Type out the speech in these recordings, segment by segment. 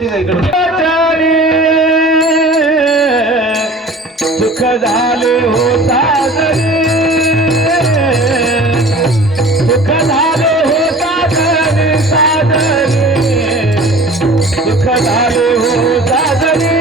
येते का इकडे सुख झाले हो साजरे सुख झाले हो साजरे साजरे सुख झाले हो साजरे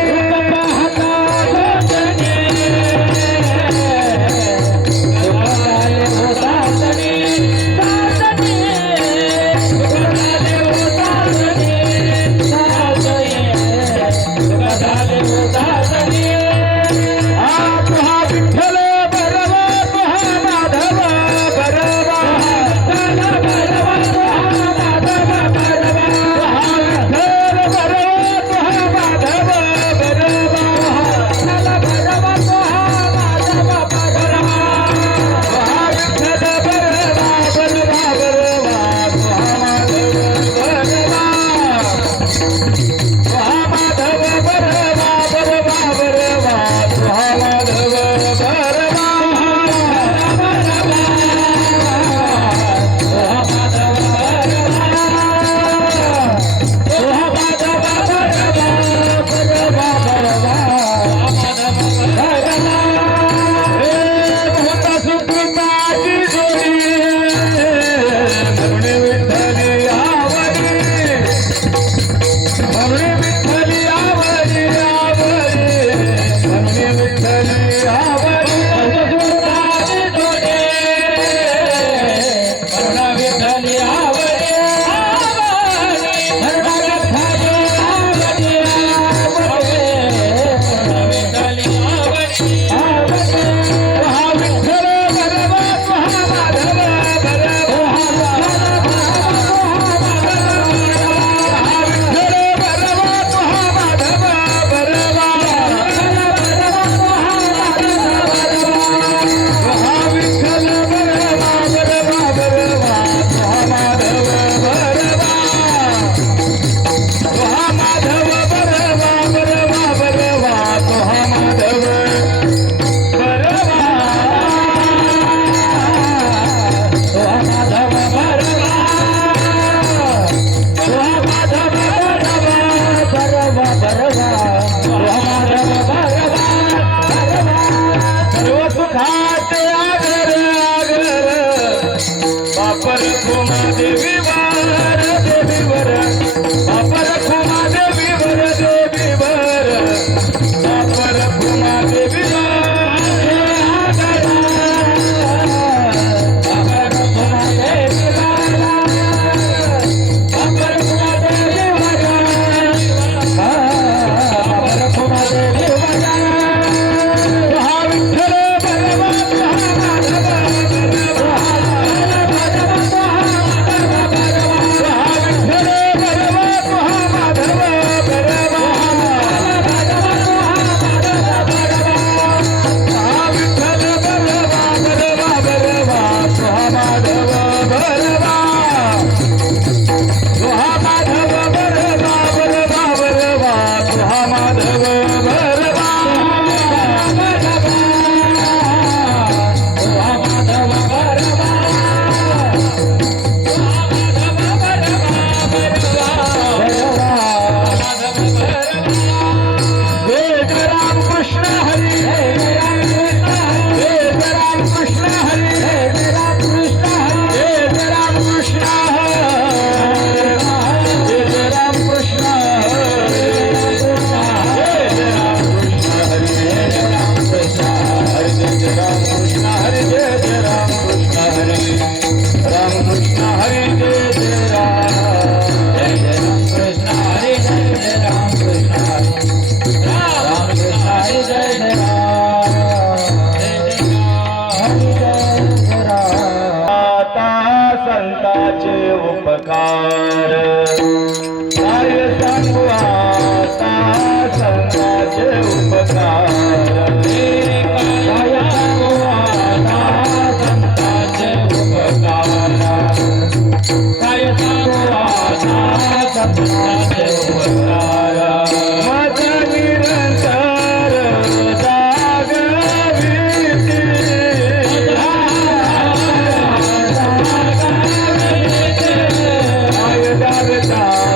Bye.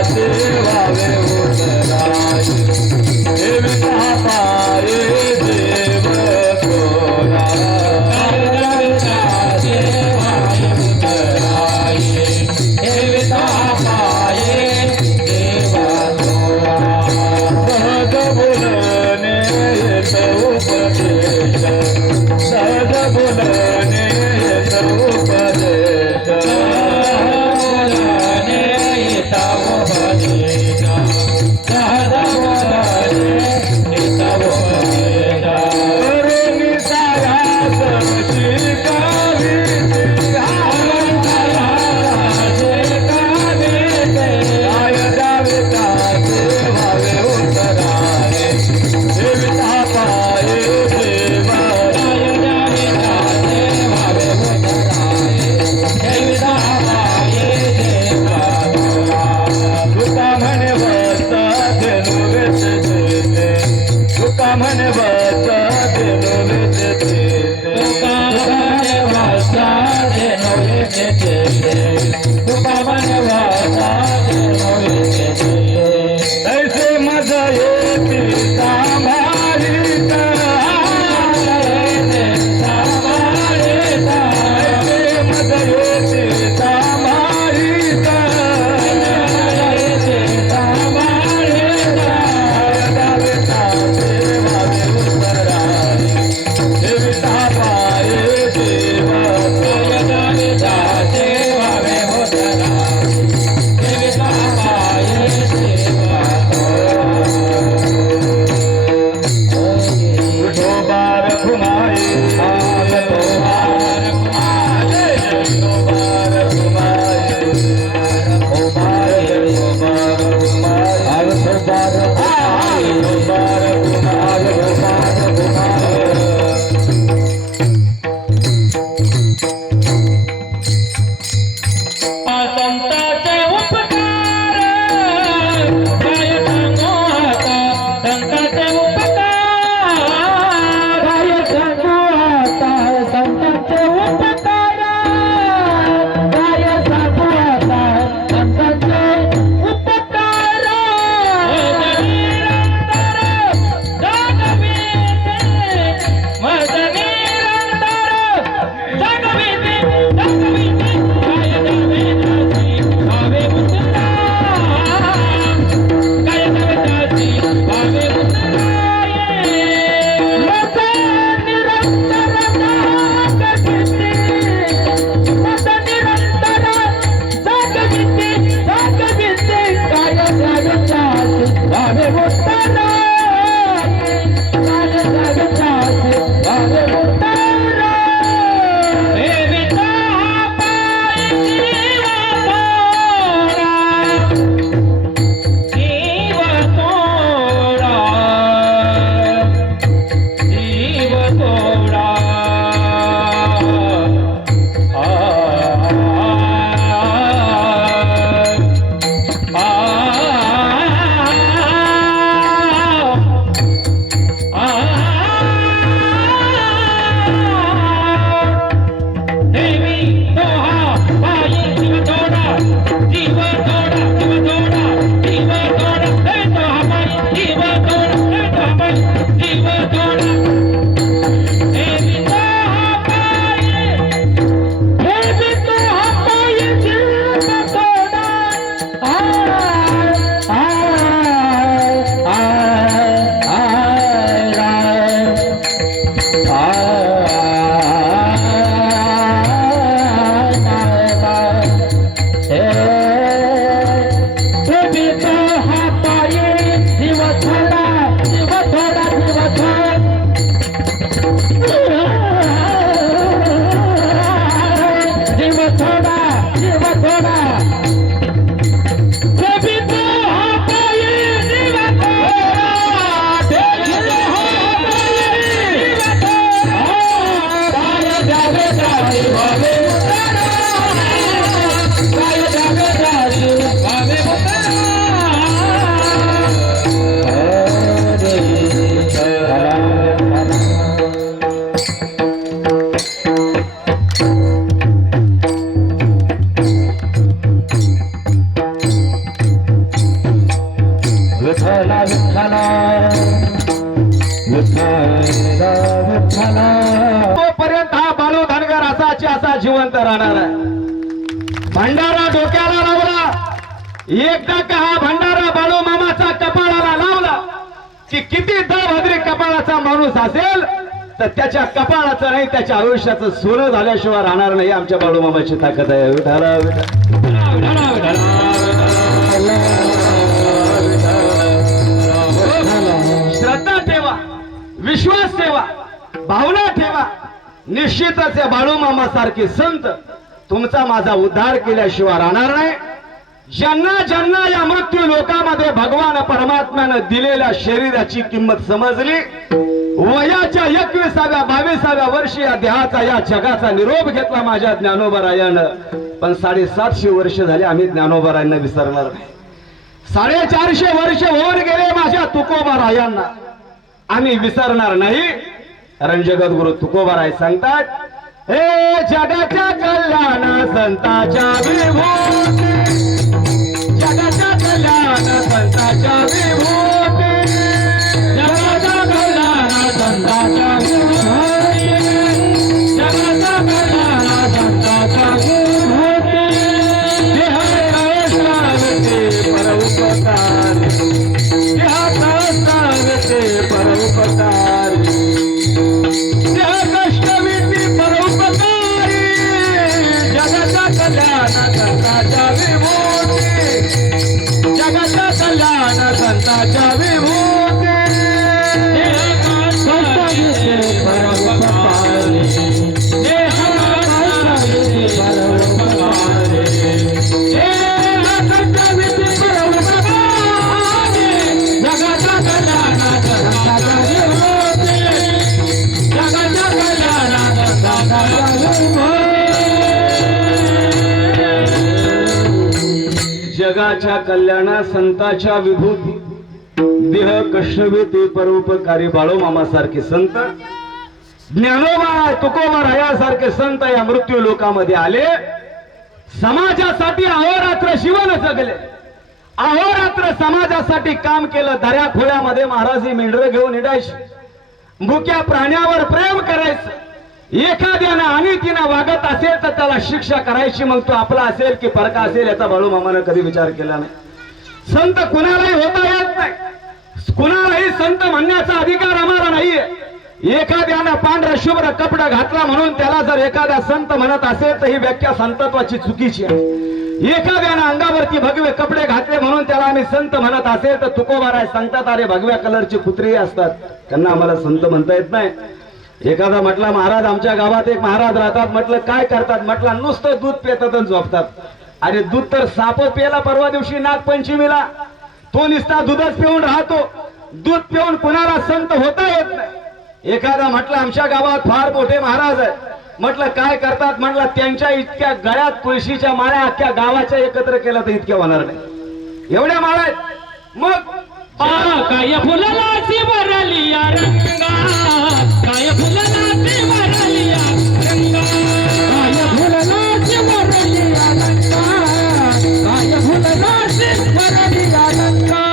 जिवंत राहणार आहे. भंडारा डोक्याला लावला एकदा का हा भंडारा बाळू मामाचा कपाळाला लावला की किती दळभद्री कपाळाचा माणूस असेल तर त्याच्या कपाळाचं नाही त्याच्या आयुष्याचं सोनं झाल्याशिवाय राहणार नाही. आमच्या बाळू मामाची ताकद आहे. विठाला श्रद्धा ठेवा, विश्वास ठेवा, भावना ठेवा. निश्चितच या बाळू मामा सारखे संत तुमचा माझा उद्धार केल्याशिवाय राहणार नाही. ज्यांना ज्यांना या मृत्यू लोकामध्ये भगवान परमात्म्यानं दिलेल्या शरीराची किंमत समजली, वयाच्या 21व्या 22व्या वर्षी या देहाचा या जगाचा निरोप घेतला माझ्या ज्ञानोबरायानं. पण 750 वर्ष झाले आम्ही ज्ञानोबरायांना विसरणार नाही. 450 वर्ष होऊन गेले माझ्या तुकोबारायांना आम्ही विसरणार नाही. कारण जगद्गुरु तुकोबाराय सांगतात, हे जगाच्या कल्याण संताच्या विभूती, जगाच्या कल्याण संताच्या विभूती, जगाच्या कल्याण संताच्या विभूती, जगाच्या कल्याण संताच्या विभूती, देहात सावते परोपकारी, देहात सावते परोपकारी, देह कष्टविधी परोपकारी, जगाच्या कल्याण संताच्या विभूती, जगाच्या कल्याण संताच्या विभूती, देह कष्टविधी परोपकारी, देह कष्टविधी परोपकारी, देह कष्टविधी परोपकारी, जगाच्या कल्याण संताच्या विभूती, जगाच्या कल्याण संताच्या विभूती. जगाच्या कल्याणा संताच्या विभूती, देह कष्टविधी परोपकारी बाळू मामा सारखे संत, ज्ञानोबा तुकोबारायासारखे संत या मृत्यू लोकामध्ये आले. समाजासाठी अहोरात्र जीवन जगले, अहोरात्र समाजासाठी काम केलं. दऱ्या खोऱ्यामध्ये महाराजी मेंढर घेऊन हिंडायचे, मुक्या प्राण्यावर प्रेम करायचं. एखाद्यानं अनितीनं वागत असेल तर त्याला शिक्षा करायची. मग तो आपला असेल की परका असेल याचा बाळू मामानं कधी विचार केला नाही. संत कुणालाही होता येत नाही, कुणालाही संत म्हणण्याचा अधिकार आम्हाला नाहीये. एखाद्यानं पांढरा शुभ्र कपडा घातला म्हणून त्याला जर एखादा संत म्हणत असेल तर ही व्याख्या संतत्वाची चुकीची आहे. एखाद्यानं अंगावरती भगवे कपडे घातले म्हणून त्याला आम्ही संत म्हणत असेल तर तुकोबाराय सांगतात, अरे भगव्या कलरचे कुत्रे असतात त्यांना आम्हाला संत म्हणता येत नाही. एखादा म्हटला, महाराज आमच्या गावात एक महाराज राहतात. म्हटलं काय करतात? म्हटलं नुसतं दूध पितात आणि झोपतात. अरे दूध तर साप प्यायला परवा दिवशी नागपंचमीला, तो नुसता दूधच पिऊन राहतो. दूध पिऊन कुणाला संत होता येत नाही. एखादा म्हटलं आमच्या गावात फार मोठे महाराज आहेत. म्हटलं काय करतात? म्हटलं त्यांच्या इतक्या गळ्यात तुळशीच्या माळ्या अख्ख्या गावाच्या एकत्र केल्या तर इतक्या होणार नाही, एवढ्या माळ्या आहेत. मग काय फुलाची भरली रंगा, काय फुलाची भरली रंगा, काय फुलाची भरली रंगा, काय फुलाची भरली रंगा.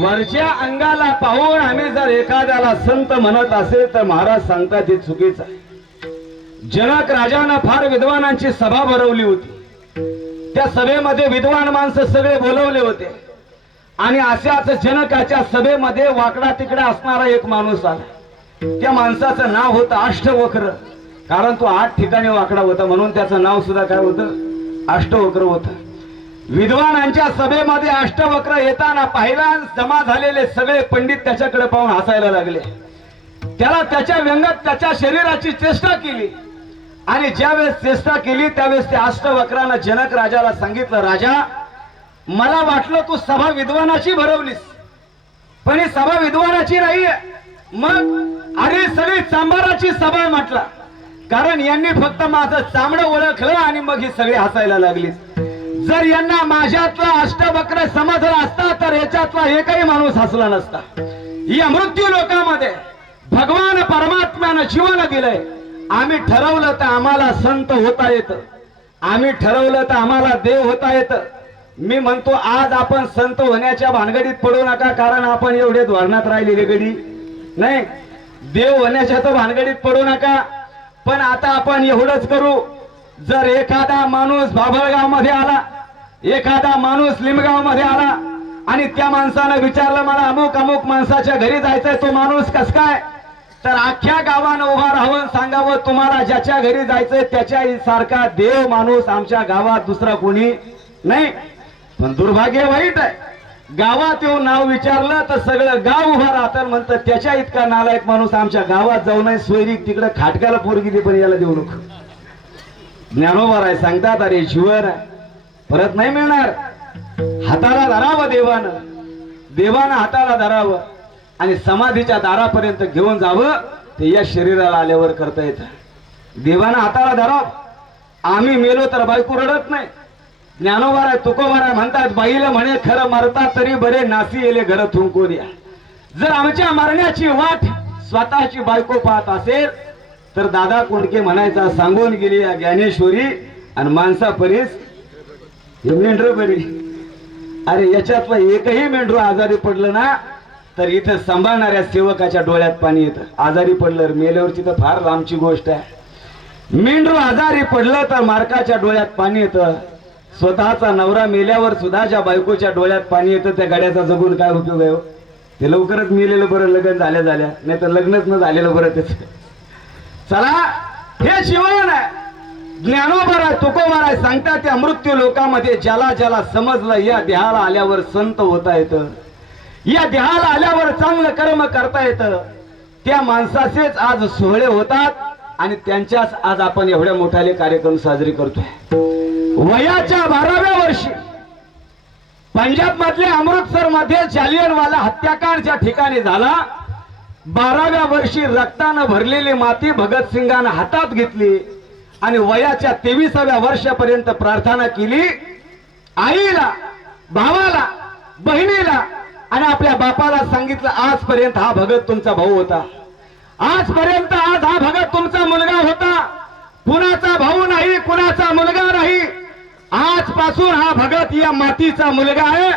वरच्या अंगाला पाहून आम्ही जर एखाद्याला संत म्हणत असेल तर महाराज सांगतात हे चुकीचं आहे. जनक राजानं फार विद्वानांची सभा भरवली होती. त्या सभेमध्ये विद्वान माणसं सगळे बोलवले होते आणि अशाच जनकाच्या सभेमध्ये वाकडा तिकडा असणारा एक माणूस आला. त्या माणसाचं नाव होतं अष्टवक्र, कारण तो 8 ठिकाणी वाकडा होता म्हणून त्याचं नाव सुद्धा काय होतं? अष्टवक्र होतं. विद्वानांच्या सभेमध्ये अष्टवक्र येताना पाहिला जमा झालेले सगळे पंडित त्याच्याकडे पाहून हसायला लागले. त्याला त्याच्या व्यंगात त्याच्या शरीराची चेष्टा केली आणि ज्यावेळेस चेष्टा केली त्यावेळेस त्या अष्टवक्रानं जनक राजाला सांगितलं, राजा मला वाटलं तू सभा विद्वानाची भरवलीस पण ही सभा विद्वानाची नाही. मग अरे सगळी चांभाराची सभा आहे म्हटला, कारण यांनी फक्त माझं चामडं ओळखलं आणि मग ही सगळी हसायला लागली. जर यांना माझ्यातला अष्टवक्र समजला असता तर याच्यातला एकही माणूस हसला नसता. या मृत्यू लोकांमध्ये भगवान परमात्म्यानं जीवन दिलंय. आम्ही ठरवलं तर आम्हाला संत होता येतं, आम्ही ठरवलं तर आम्हाला देव होता येतं. मी म्हणतो आज आपण संत होण्याच्या भानगडीत पडू नका, कारण आपण एवढे धोरणात राहिलेले गडी नाही. देव होण्याच्या तर भानगडीत पडू नका, पण आता आपण एवढंच करू. जर एखादा माणूस बाभळगाव मध्ये आला, एखादा माणूस लिंबगाव मध्ये आला आणि त्या माणसानं विचारलं मला अमुक अमुक माणसाच्या घरी जायचंय, तो माणूस कस काय, तर अख्ख्या गावानं उभा राहून सांगावं तुम्हाला ज्याच्या घरी जायचंय त्याच्या सारखा देव माणूस आमच्या गावात दुसरा कोणी नाही. पण दुर्भाग्य वाईट आहे, गावात येऊन नाव विचारलं तर सगळं गाव उभा राहतं, म्हणतं त्याच्या इतका नालायक माणूस आमच्या गावात जाऊ नये. सोयरीक तिकडे खाटक्याला पोरगी दे पण याला देऊ नको. ज्ञानोबा राय सांगतात अरे जीवन आहे परत नाही मिळणार. हाताला धरावं देवानं, देवानं हाताला धरावं आणि समाधीच्या दारापर्यंत घेऊन जावं. ते या शरीराला आल्यावर करता येतं. देवानं हाताला धरावं. आम्ही मेलो तर बायको रडत नाही. ज्ञानोबा राय तुकोबा राय म्हणतात बाईला म्हणे खरं मरता तरी बरे, नासी येले घर थुंकून या. जर आमच्या मरण्याची वाट स्वतःची बायको पाहत असेल तर दादा कोंडके म्हणायचा सांगून गेली या ज्ञानेश्वरी आणि माणसा परीस हे मेंढर बरी. अरे याच्यातलं एकही मेंढरू आजारी पडलं ना तर इथं सांभाळणाऱ्या सेवकाच्या डोळ्यात पाणी येतं. आजारी पडलं मेल्यावरची तर फार लांबची गोष्ट आहे. मेंढरू आजारी पडलं तर मार्काच्या डोळ्यात पाणी येतं. स्वतःचा नवरा मेल्यावर सुद्धा ज्या बायकोच्या डोळ्यात पाणी येतं त्या गाड्याचा जगून काय उपयोग आहे? ते लवकरच मेलेलं बरं, लग्न झाल्या नाही तर लग्नच न झालेलं बरं. त्याच चला हे जीवन आहे. ज्ञानोबा राय तुकोबा राय सांगतात त्या मृत्यू लोकांमध्ये ज्याला ज्याला समजलं या देहाला आल्यावर संत होता येतं, या देहाला आल्यावर चांगलं कर्म करता येतं, त्या माणसाचेच आज सोहळे होतात आणि त्यांच्याच आज आपण एवढ्या मोठाले कार्यक्रम साजरे करतोय. वयाच्या 12व्या वर्षी पंजाब मधल्या अमृतसर मध्ये जालियनवाला हत्याकांड ज्या ठिकाणी झाला, 12व्या वर्षी रक्तानं भरलेली माती भगतसिंगानं हातात घेतली आणि वयाच्या 23व्या वर्षापर्यंत प्रार्थना केली. आईला, भावाला, बहिणीला आणि आपल्या बापाला सांगितलं आजपर्यंत हा भगत तुमचा भाऊ होता, आजपर्यंत आज हा भगत तुमचा मुलगा होता, कुणाचा भाऊ नाही, कुणाचा मुलगा नाही, आजपासून हा भगत या मातीचा मुलगा आहे.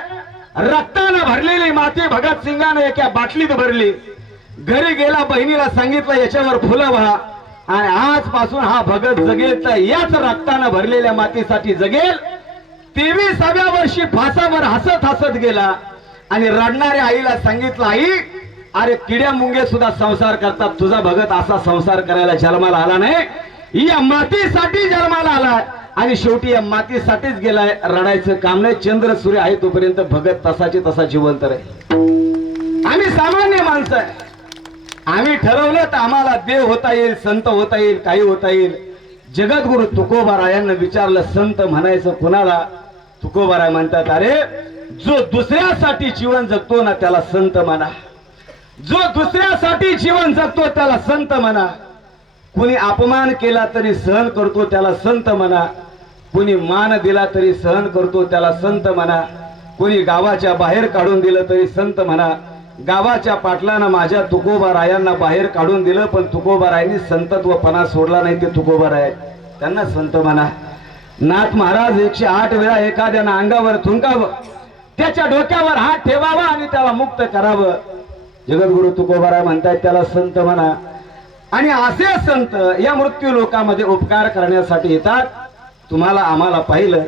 रक्तानं भरलेली माती भगतसिंगानं एका बाटलीत भरली. घरी गेला, बहिणीला सांगितलं याच्यावर फुलं व्हा आणि आजपासून हा भगत जगेल तर याच रक्तानं भरलेल्या मातीसाठी जगेल. 23व्या वर्षी फासावर हसत हसत गेला आणि रडणाऱ्या आईला सांगितलं आई अरे किड्या मुंगे सुद्धा संसार करतात, तुझा भगत असा संसार करायला जन्माला आला नाही, या मातीसाठी जन्माला आलाय आणि शेवटी या मातीसाठीच गेलाय. रडायचं काम नाही. चंद्र सूर्य आहे तोपर्यंत भगत तसाचे तसा जिवंत राहील. आम्ही सामान्य माणसं आहे. आम्ही ठरवलं तर आम्हाला देव होता येईल, संत होता येईल, काही होता येईल. जगद्गुरु तुकोबा रायांना विचारलं संत म्हणायचं कुणाला? तुकोबा राय म्हणतात अरे जो दुसऱ्यासाठी जीवन जगतो ना त्याला संत म्हणा, जो दुसऱ्यासाठी जीवन जगतो त्याला संत म्हणा. कुणी अपमान केला तरी सहन करतो त्याला संत म्हणा, कुणी मान दिला तरी सहन करतो त्याला संत म्हणा, कुणी गावाच्या बाहेर काढून दिलं तरी संत म्हणा. गावाच्या पाटलानं माझ्या तुकोबा रायांना बाहेर काढून दिलं पण तुकोबा रायांनी संतत्वपणा सोडला नाही, ते तुकोबा राय त्यांना संत म्हणा. नाथ महाराज 108 वेळा एखाद्यानं अंगावर थुंकावं, त्याच्या डोक्यावर हात ठेवावा आणि त्याला मुक्त करावं. जगद्गुरु तुकोबा राय म्हणतात त्याला संत म्हणा. आणि असे संत या मृत्यू लोकांमध्ये उपकार करण्यासाठी येतात. तुम्हाला आम्हाला पाहिलं,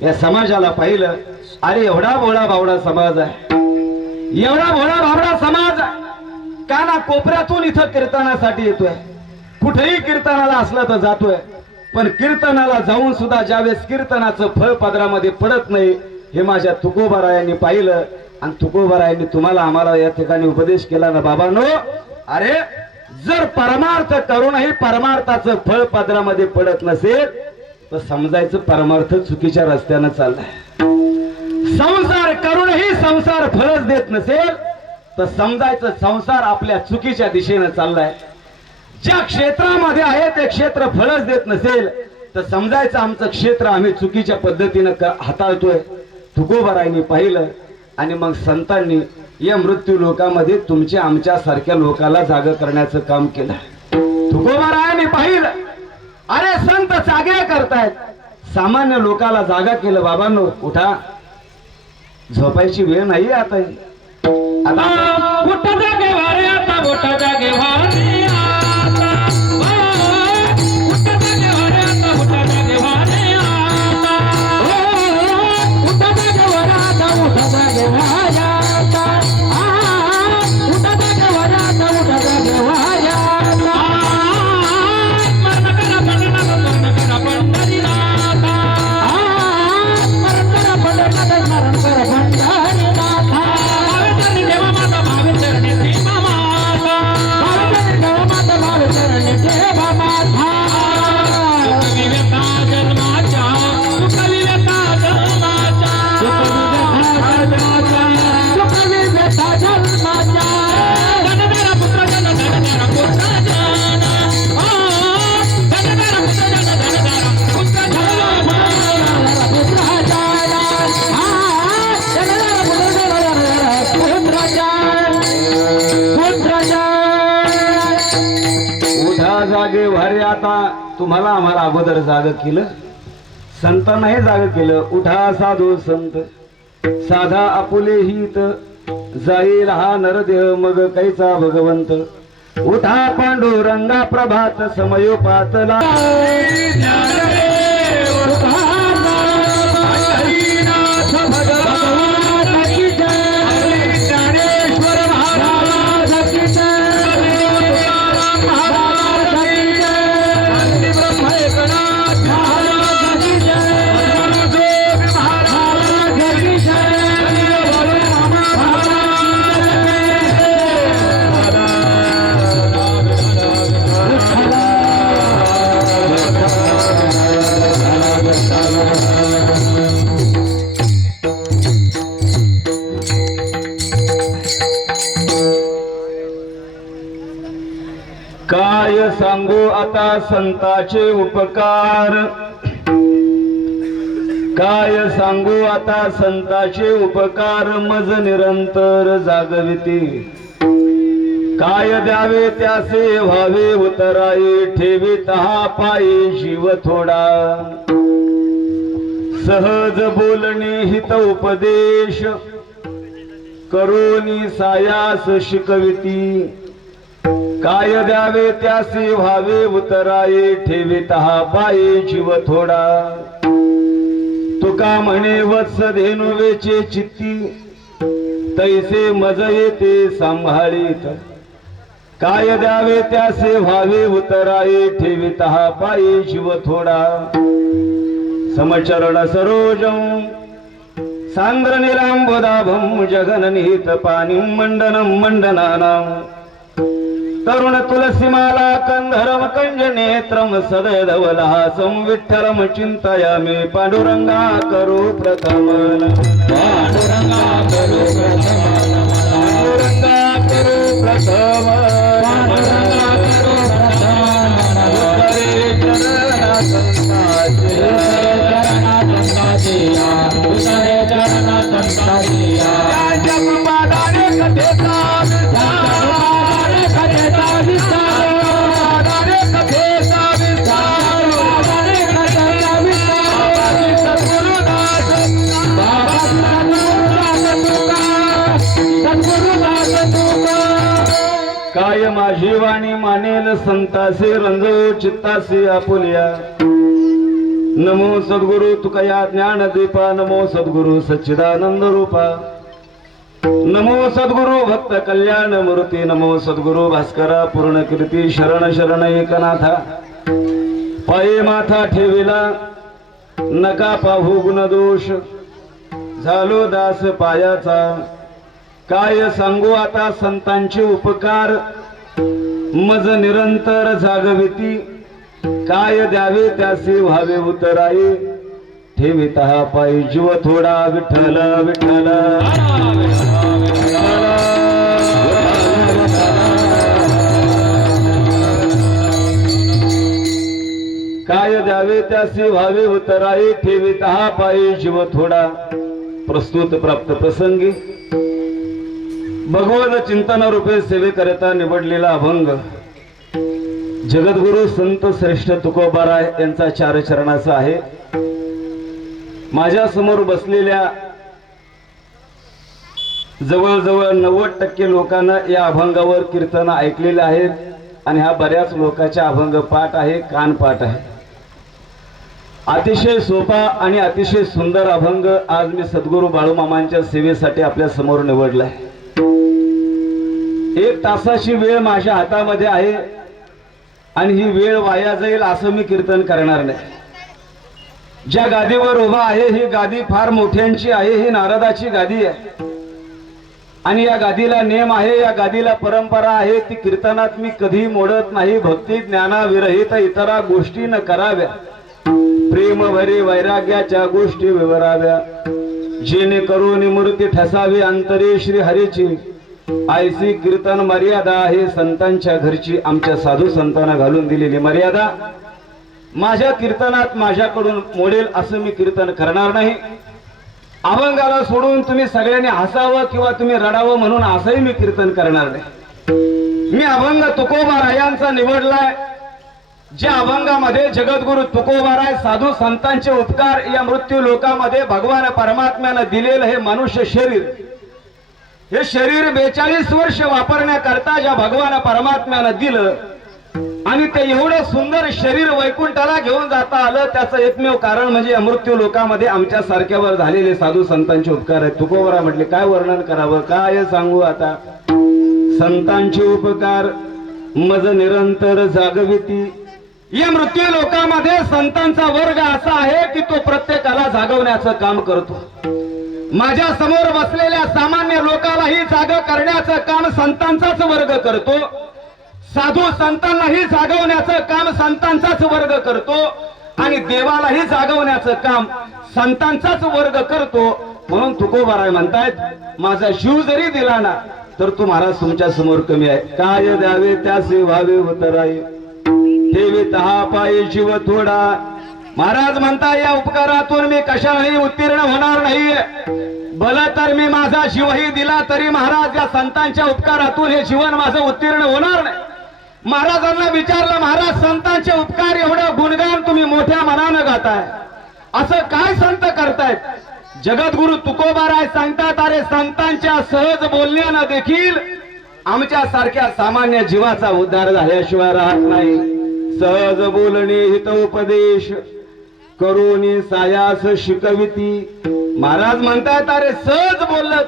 या समाजाला पाहिलं, अरे एवढा भोळा बावडा समाज आहे, एवढा भोळा बावडा समाज काना कोपऱ्यातून इथं कीर्तनासाठी येतोय. कुठेही कीर्तनाला असला तर जातोय, पण कीर्तनाला जाऊन सुद्धा ज्यावेळेस कीर्तनाचं फळ पदरामध्ये पडत नाही हे माझ्या तुकोबा रायांनी पाहिलं. आणि तुकोबा रायांनी तुम्हाला आम्हाला या ठिकाणी उपदेश केला ना बाबांनो, अरे जर परमार्थ करूनही परमार्थाचं फळ पदरामध्ये पडत नसेल तर समजायचं परमार्थ चुकीच्या रस्त्यानं चाललाय. संसार करूनही संसार फळच देत नसेल तर समजायचं संसार आपल्या चुकीच्या दिशेनं चाललाय. ज्या क्षेत्रामध्ये आहे ते क्षेत्र फळच देत नसेल तर समजायचं आमचं क्षेत्र आम्ही चुकीच्या पद्धतीनं हाताळतोय. तुकोबारायांनी पाहिलं आणि मग संतांनी या मृत्यू लोकामध्ये तुमच्या आमच्या सारख्या लोकाला जाग करण्याचं काम केलं. तुकोबारायांनी पाहिलं, अरे संत जागे करतायत, सामान्य लोकाला जागा केलं. बाबांनो उठा, झोपायची वेळ नाही आता. उठा जागे वारे आता, उठा जागे वारे आता, उठा जागे वारे आता, उठा जागे वारे आता, उठा जागे वारे आता, उठा जागे वारे आता, उठा जागे वारे आता, उठा जागे वारे आता. स्मरण करा पंढरीनाथ, स्मरण करा पंढरीनाथ, स्मरण करा पंढरीनाथ. देवा माता भावे चरणी देवा माता, देवा माता भावे चरणी देवा माता. विवेका जन्माच्या, सुख विवेका जन्माच्या, सुख विवेका जन्माच्या. धनधर पुत्र जन, धनधर पुत्र जन, धनधर पुत्र जन, धनधर पुत्र जन, पुत्र जन. उठा जागे वारे आता. तुम्हाला आम्हाला अगोदर जाग केलं, संतांनाही जाग केलं. उठा साधू संत, साधा आपुले हित, जाईल हा नरदेह मग कैचा भगवंत. उठा पांडुरंगा प्रभात समयोपातला. काय सांगू आता संताचे उपकार, काय सांगू आता संताचे उपकार. मज निरंतर जागविती, काय द्यावे त्याचे व्हावे उतराई. ठेवीत हा पायी जीव थोडा, सहज बोलणे हित उपदेश. करोनी सायास शिकविती, काय द्यावे त्यासी व्हावे उतराई. ठेवीत हा पायी जीव थोडा. तुका म्हणे वत्स धेनुवेचे चित्ती, तैसे मज येते सांभाळीत. काय द्यावे त्यासे व्हावे उतराई. ठेवीत हा पायी जीव थोडा. समचरण सरोजम सांद्र निरांबुदाभम जगननिहित पाणिं मंडनं मंडनानां. तरुण तुलसीमाला कंधरम कंज नेत्रम सदय धवलहासं. विठ्ठलम चिंतयामि पांडुरंगा करो प्रथम. पांडुरंगा करो प्रथम, पांडुरंगा करो प्रथम, पांडुरंगा करो प्रथम. उतरे चरणा संताचे, उतरे चरणा संताचे. जगपादाने कथेचा काय माझी वाणी मानेल संतासे. रंजो चित्तासे आपुलिया. नमो सद्गुरु तुकया ज्ञानदीपा. नमो सद्गुरु सच्चिदानंद रूपा. नमो सद्गुरु भक्त कल्याण मूर्ती. नमो सद्गुरु भास्करा पूर्ण कीर्ती. शरण शरण एकनाथा. पाये माथा ठेविला नका पाहू गुण दोष. झालो दास पायाचा. काय सांगू आता संतांचे उपकार. मज निरंतर जागविती. काय द्यावे त्यासे व्हावे उतराई. ठेवीत हा पायी जीव थोडा. विठ्ठल विठ्ठल. काय द्यावे त्यासी व्हावे उतराई ठेवीत हा पायी जीव थोडा प्रस्तुत प्राप्त प्रसंगी भगवत चिंतन रूपे सेवेकरिता निवडलेला अभंग जगद्गुरु संत श्रेष्ठ तुकोबाराय यांचा चार चरणाचा आहे. माझ्या समोर बसलेल्या जवळजवळ 90% लोकांना या अभंगावर कीर्तन ऐकलेले आहेत आणि हा बऱ्याच लोकांचा अभंग पाठ आहे, कान पाठ आहे. अतिशय सोपा आणि अतिशय सुंदर अभंग आज मी सद्गुरू बाळूमामांच्या सेवेसाठी आपल्या समोर निवडला आहे. 1 तासाची वेळ माझ्या हातामध्ये आहे आणि ही वेळ वाया जाईल असं मी कीर्तन करणार नाही. ज्या गादीवर उभा आहे ही गादी फार मोठ्यांची आहे, ही नारदाची गादी आहे आणि या गादीला नेम आहे, या गादीला परंपरा आहे. ती कीर्तनात मी कधी मोडत नाही. भक्ती ज्ञाना विरहित इतरा गोष्टी न कराव्या, प्रेम भरी वैराग्याच्या गोष्टी विवराव्या, जेणेकरून मूर्ती ठसावी अंतरी श्री हरीची. आयसी कीर्तन मर्यादा आहे संतांच्या घरची, आमच्या साधू संतांना घालून दिलेली मर्यादा. माझ्या कीर्तनात माझ्याकडून मोडेल असं मी कीर्तन करणार नाही. अभंगाला सोडून तुम्ही सगळ्यांनी हसावं किंवा तुम्ही रडावं म्हणून असंही मी कीर्तन करणार नाही. मी अभंग तुकोबारायांचा निवडलाय. ज्या अभंगामध्ये जगद्गुरु तुकोबाराय साधू संतांचे उपकार या मृत्यू लोकामध्ये भगवान परमात्म्यानं दिलेलं हे मनुष्य शरीर, हे शरीर 42 वर्ष वापरण्याकरता ज्या भगवान परमात्म्यानं दिलं आणि ते एवढं सुंदर शरीर वैकुंठाला घेऊन जाता आलं, त्याचं एकमेव कारण म्हणजे मृत्यू लोकामध्ये आमच्या सारख्यावर झालेले साधू संतांचे उपकार आहेत. तुकोबाराय म्हटले काय वर्णन करावं, काय सांगू आता. संतांचे उपकार मज निरंतर जागविती. या मृत्यू लोकामध्ये संतांचा वर्ग असा आहे की तो प्रत्येकाला जागवण्याचं काम करतो. माझ्या समोर बसलेल्या सामान्य लोकांनाही जागा करण्याचं काम संतांचाच वर्ग करतो. साधू संतांनाही जागवण्याचं काम संतांचाच वर्ग करतो आणि देवालाही जागवण्याचं काम संतांचाच वर्ग करतो. म्हणून तुकोबाराय म्हणतायत माझा जीव जरी दिला ना तर तू महाराज तुमच्या समोर कमी आहे. काय द्यावे त्याचे व्हावे उतराई ठेवीत हा पायी जीव थोडा. महाराज म्हणता या उपकारातून मी कशालाही उत्तीर्ण होणार नाहीये. भलं तर मी माझा जीवही दिला तरी महाराज या संतांच्या उपकारातून हे जीवन माझं उत्तीर्ण होणार नाही. महाराजांना विचारलं, महाराज संतांचे उपकार एवढं गुणगान तुम्ही मोठ्या मनानं गाताय, असं काय संत करतायत? जगद्गुरु तुकोबाराय सांगतात, अरे संतांच्या सहज बोलण्यानं देखील आमच्या सारख्या सामान्य जीवाचा उद्धार झाल्याशिवाय राहत नाही. सहज बोलणे हित उपदेश करुणी सायास शिकविती. महाराज म्हणतात अरे सहज बोललं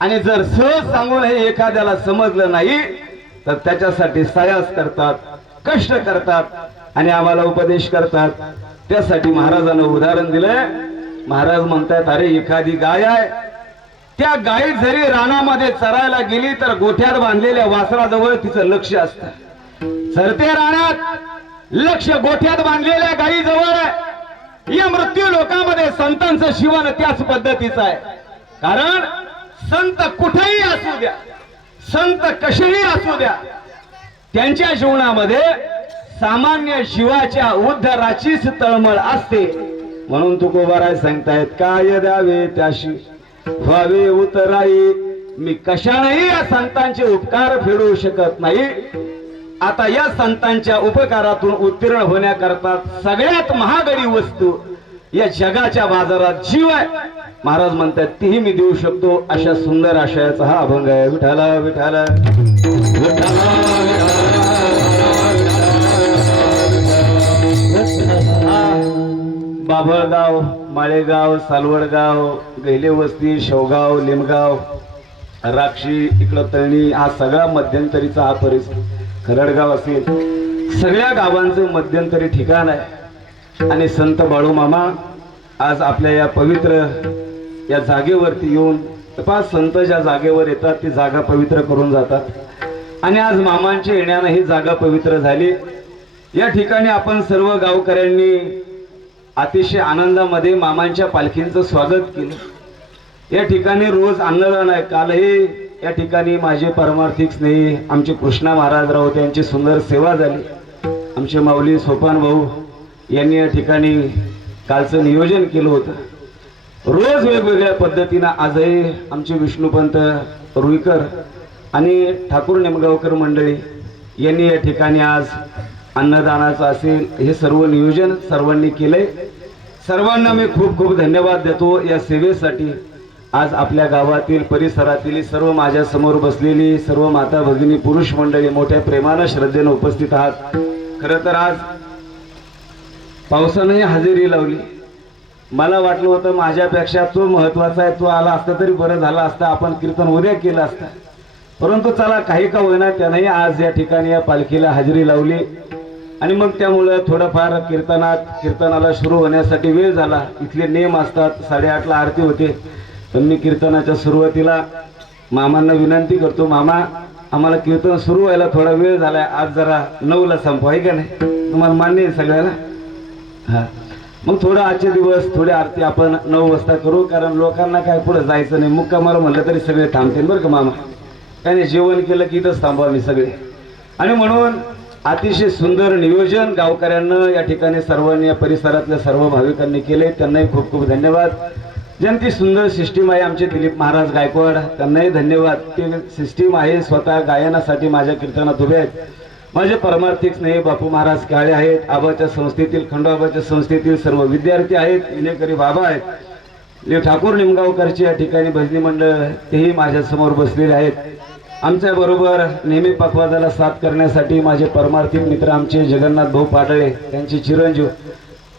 आणि जर सहज सांगून हे एखाद्याला समजलं नाही तर त्याच्यासाठी सायास करतात, कष्ट करतात आणि आम्हाला उपदेश करतात. त्यासाठी महाराजांना उदाहरण दिलंय. महाराज म्हणतात अरे एखादी गाय आहे, त्या गायी जरी रानामध्ये चरायला गेली तर गोठ्यात बांधलेल्या वासराजवळ तिचं लक्ष असतं. चरते रानात लक्ष गोठ्यात बांधलेल्या गायीजवळ आहे. या मृत्यू लोकांमध्ये संतांचं जीवन त्याच पद्धतीचं आहे. कारण संत कुठेही असू द्या, संत कसेही असू द्या, त्यांच्या जीवनामध्ये सामान्य जीवाच्या उद्धाराचीच तळमळ असते. म्हणून तुकोबाराय सांगतायत काय द्यावे त्याशी व्हावे उतराई. मी कशानेही या संतांचे उपकार फेडू शकत नाही. आता या संतांच्या उपकारातून उत्तीर्ण होण्याकरता सगळ्यात महागडी वस्तू या जगाच्या बाजारात जीव आहे. महाराज म्हणतात तीही मी देऊ शकतो. अशा सुंदर आशयाचा हा अभंग आहे. विठाला विठाला बाभळगाव, माळेगाव, सालवडगाव, गहिले वस्ती, शेवगाव, लिमगाव, राक्षी, इकडं तळणी, हा सगळा मध्यंतरीचा हा परिसर, खरडगाव असेल, सगळ्या गावांचं मध्यंतरी ठिकाण आहे. आणि संत बाळूमामा आज आपल्या या पवित्र या जागेवरती येऊन, पाच संत ज्या जागेवर येतात ती जागा पवित्र करून जातात आणि आज मामांच्या येण्यानं ही जागा पवित्र झाली. या ठिकाणी आपण सर्व गावकऱ्यांनी अतिशय आनंदामध्ये मामांच्या पालखींचं स्वागत केलं. या ठिकाणी रोज अन्नदान आहे. कालही या ठिकाणी माझे परमार्थिक स्नेही आमचे कृष्णा महाराज राव यांची सुंदर सेवा झाली. आमचे माऊली सोपान भाऊ यांनी या ठिकाणी कालचं नियोजन केलं होतं. रोज वेगवेगळ्या पद्धतीनं आजही आमचे विष्णुपंत रुईकर आणि ठाकूर निमगावकर मंडळी यांनी या ठिकाणी आज अन्नदानाचं असेल हे सर्व नियोजन सर्वांनी केलंय. सर्वांना मी खूप खूप धन्यवाद देतो या सेवेसाठी. आज आपल्या गावातील परिसरातील सर्व माझ्या समोर बसलेली सर्व माता भगिनी पुरुष मंडळी मोठ्या प्रेमानं श्रद्धेनं उपस्थित आहात. खरं तर आज पावसाने हजेरी लावली. मला वाटलं होतं माझ्यापेक्षा तो महत्वाचा आहे, तो आला असता तरी बरं झालं असतं, आपण कीर्तन उद्या केलं असतं. परंतु चला काही का होईना त्यानेही आज या ठिकाणी या पालखीला हजेरी लावली आणि मग त्यामुळं थोडंफार कीर्तनाला सुरू होण्यासाठी वेळ झाला. इथले नियम असतात, 8:30 ला आरती होते. पण मी कीर्तनाच्या सुरुवातीला मामांना विनंती करतो, मामा आम्हाला कीर्तन सुरू व्हायला थोडा वेळ झालाय, आज जरा 9 ला संपवा, आहे का नाही? तुम्हाला मान्य आहे सगळ्याला? हा, मग थोडं आजचे दिवस थोडी आरती आपण 9 वाजता करू, कारण लोकांना काय पुढे जायचं नाही. मुक्कामाला म्हणलं तरी सगळे थांबतील बरं का मामा. काय नाही, जेवण केलं की इथंच थांबवा मी सगळे. आणि म्हणून अतिशय सुंदर नियोजन गावकऱ्यांना या ठिकाणी सर्वांनी या परिसरातल्या सर्व भाविकांनी केले, त्यांनाही खूप खूप धन्यवाद. ज्यांची सुंदर सिस्टीम आहे आमचे दिलीप महाराज गायकवाड, त्यांनाही धन्यवाद. ते सिस्टीम आहे स्वतः गायनासाठी माझ्या कीर्तनात उभे आहेत. माझे परमार्थिक स्नेही बापू महाराज काळे आहेत, आबाच्या संस्थेतील खंडोबाच्या संस्थेतील सर्व विद्यार्थी आहेत, विनेकरी बाबा आहेत, ठाकूर निमगावकरचे या ठिकाणी भजनी मंडळ तेही माझ्या समोर बसलेले आहेत. आमच्या बरोबर नेहमी पखवाजाला साथ करण्यासाठी माझे परमार्थिक मित्र आमचे जगन्नाथ भाऊ पाडळे, त्यांचे चिरंजीव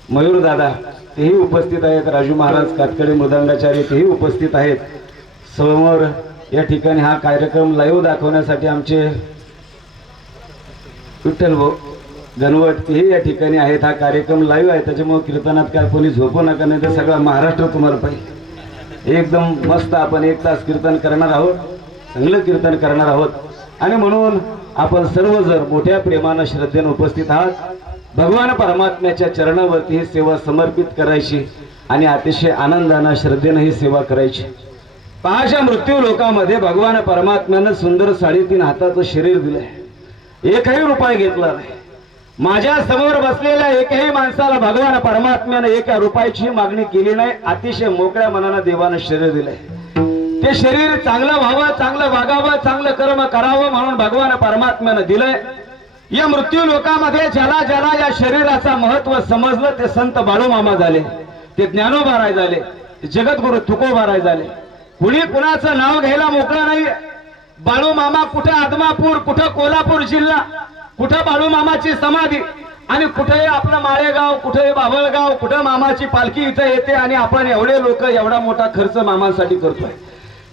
मयूर दादा तेही उपस्थित आहेत. राजू महाराज कातकडे मृदंगाचार्य तेही उपस्थित आहेत. समोर या ठिकाणी हा कार्यक्रम लाईव्ह दाखवण्यासाठी आमचे विठ्ठल भाऊ गणवट तेही या ठिकाणी आहेत. हा कार्यक्रम लाईव्ह आहे, त्याच्यामुळे कीर्तनात काय कोणी झोपू नका, नाही तर सगळा महाराष्ट्र तुम्हाला पाहिजे. एकदम मस्त आपण 1 तास कीर्तन करणार आहोत, चांगलं कीर्तन करणार आहोत. आणि म्हणून आपण सर्व जर मोठ्या प्रेमानं श्रद्धेनं उपस्थित आहात. भगवान परमात्म्याच्या चरणावरती ही सेवा समर्पित करायची आणि अतिशय आनंदानं श्रद्धेनं ही सेवा करायची. पहाच्या मृत्यू लोकामध्ये भगवान परमात्म्यानं सुंदर 3.5 हाताचं शरीर दिलंय, एकही रुपया घेतला नाही. माझ्या समोर बसलेल्या एकही माणसाला भगवान परमात्म्यानं 1 रुपयाची मागणी केली नाही. अतिशय मोकळ्या मनानं देवानं शरीर दिलंय. ते शरीर चांगलं व्हावं, चांगलं वागावं, चांगलं कर्म करावं म्हणून भगवान परमात्म्यानं दिलंय. या मृत्यू लोकामध्ये ज्याला ज्याला या शरीराचा महत्व समजलं ते संत बाळूमामा झाले, ते ज्ञानोबा झाले, ते जगद्गुरु तुकोबा झाले. कुणी कुणाचं नाव घ्यायला मोकळं नाही. बाळूमामा कुठे आदमापूर, कुठं कोल्हापूर जिल्हा, कुठं बाळूमामाची समाधी आणि कुठे आपलं माळेगाव, कुठे बाभळगाव, कुठं मामाची पालखी इथं येते आणि आपण एवढे लोक एवढा मोठा खर्च मामांसाठी करतोय.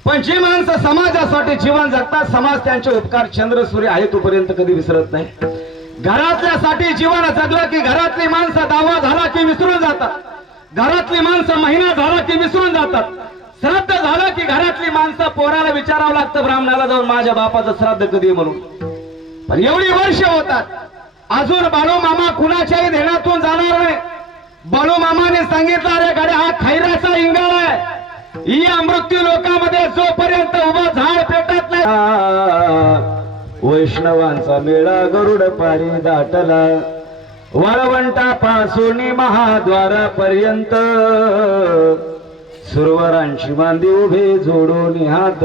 पण जी माणसं समाजासाठी जीवन जगतात, समाज त्यांचे उपकार चंद्र सूर्य आहे तोपर्यंत कधी विसरत नाही. घरातल्यासाठी जीवन जगलं की घरातली माणसं दावा झाला की विसरून जातात, घरातली माणसं महिना झाला की विसरून जातात, श्राद्ध झालं की घरातली माणसं पोराला विचारावं लागतं ब्राह्मणाला जाऊन माझ्या बापाचं श्राद्ध कधी म्हणून. पण एवढी वर्ष होतात अजून बाळूमामा कुणाच्याही ध्यानातून जाणार नाही. बाळूमामाने सांगितलं, अरे गाड्या हा खैराचा इंगाळा आहे. या मृत्यू लोकांमध्ये जोपर्यंत उभं झाड पेटत नाही. वैष्णवांचा मेळा गरुड पारी दाटला, वाळवंटापासून महाद्वारापर्यंत सुरवरांची मांदी उभे जोडून हात.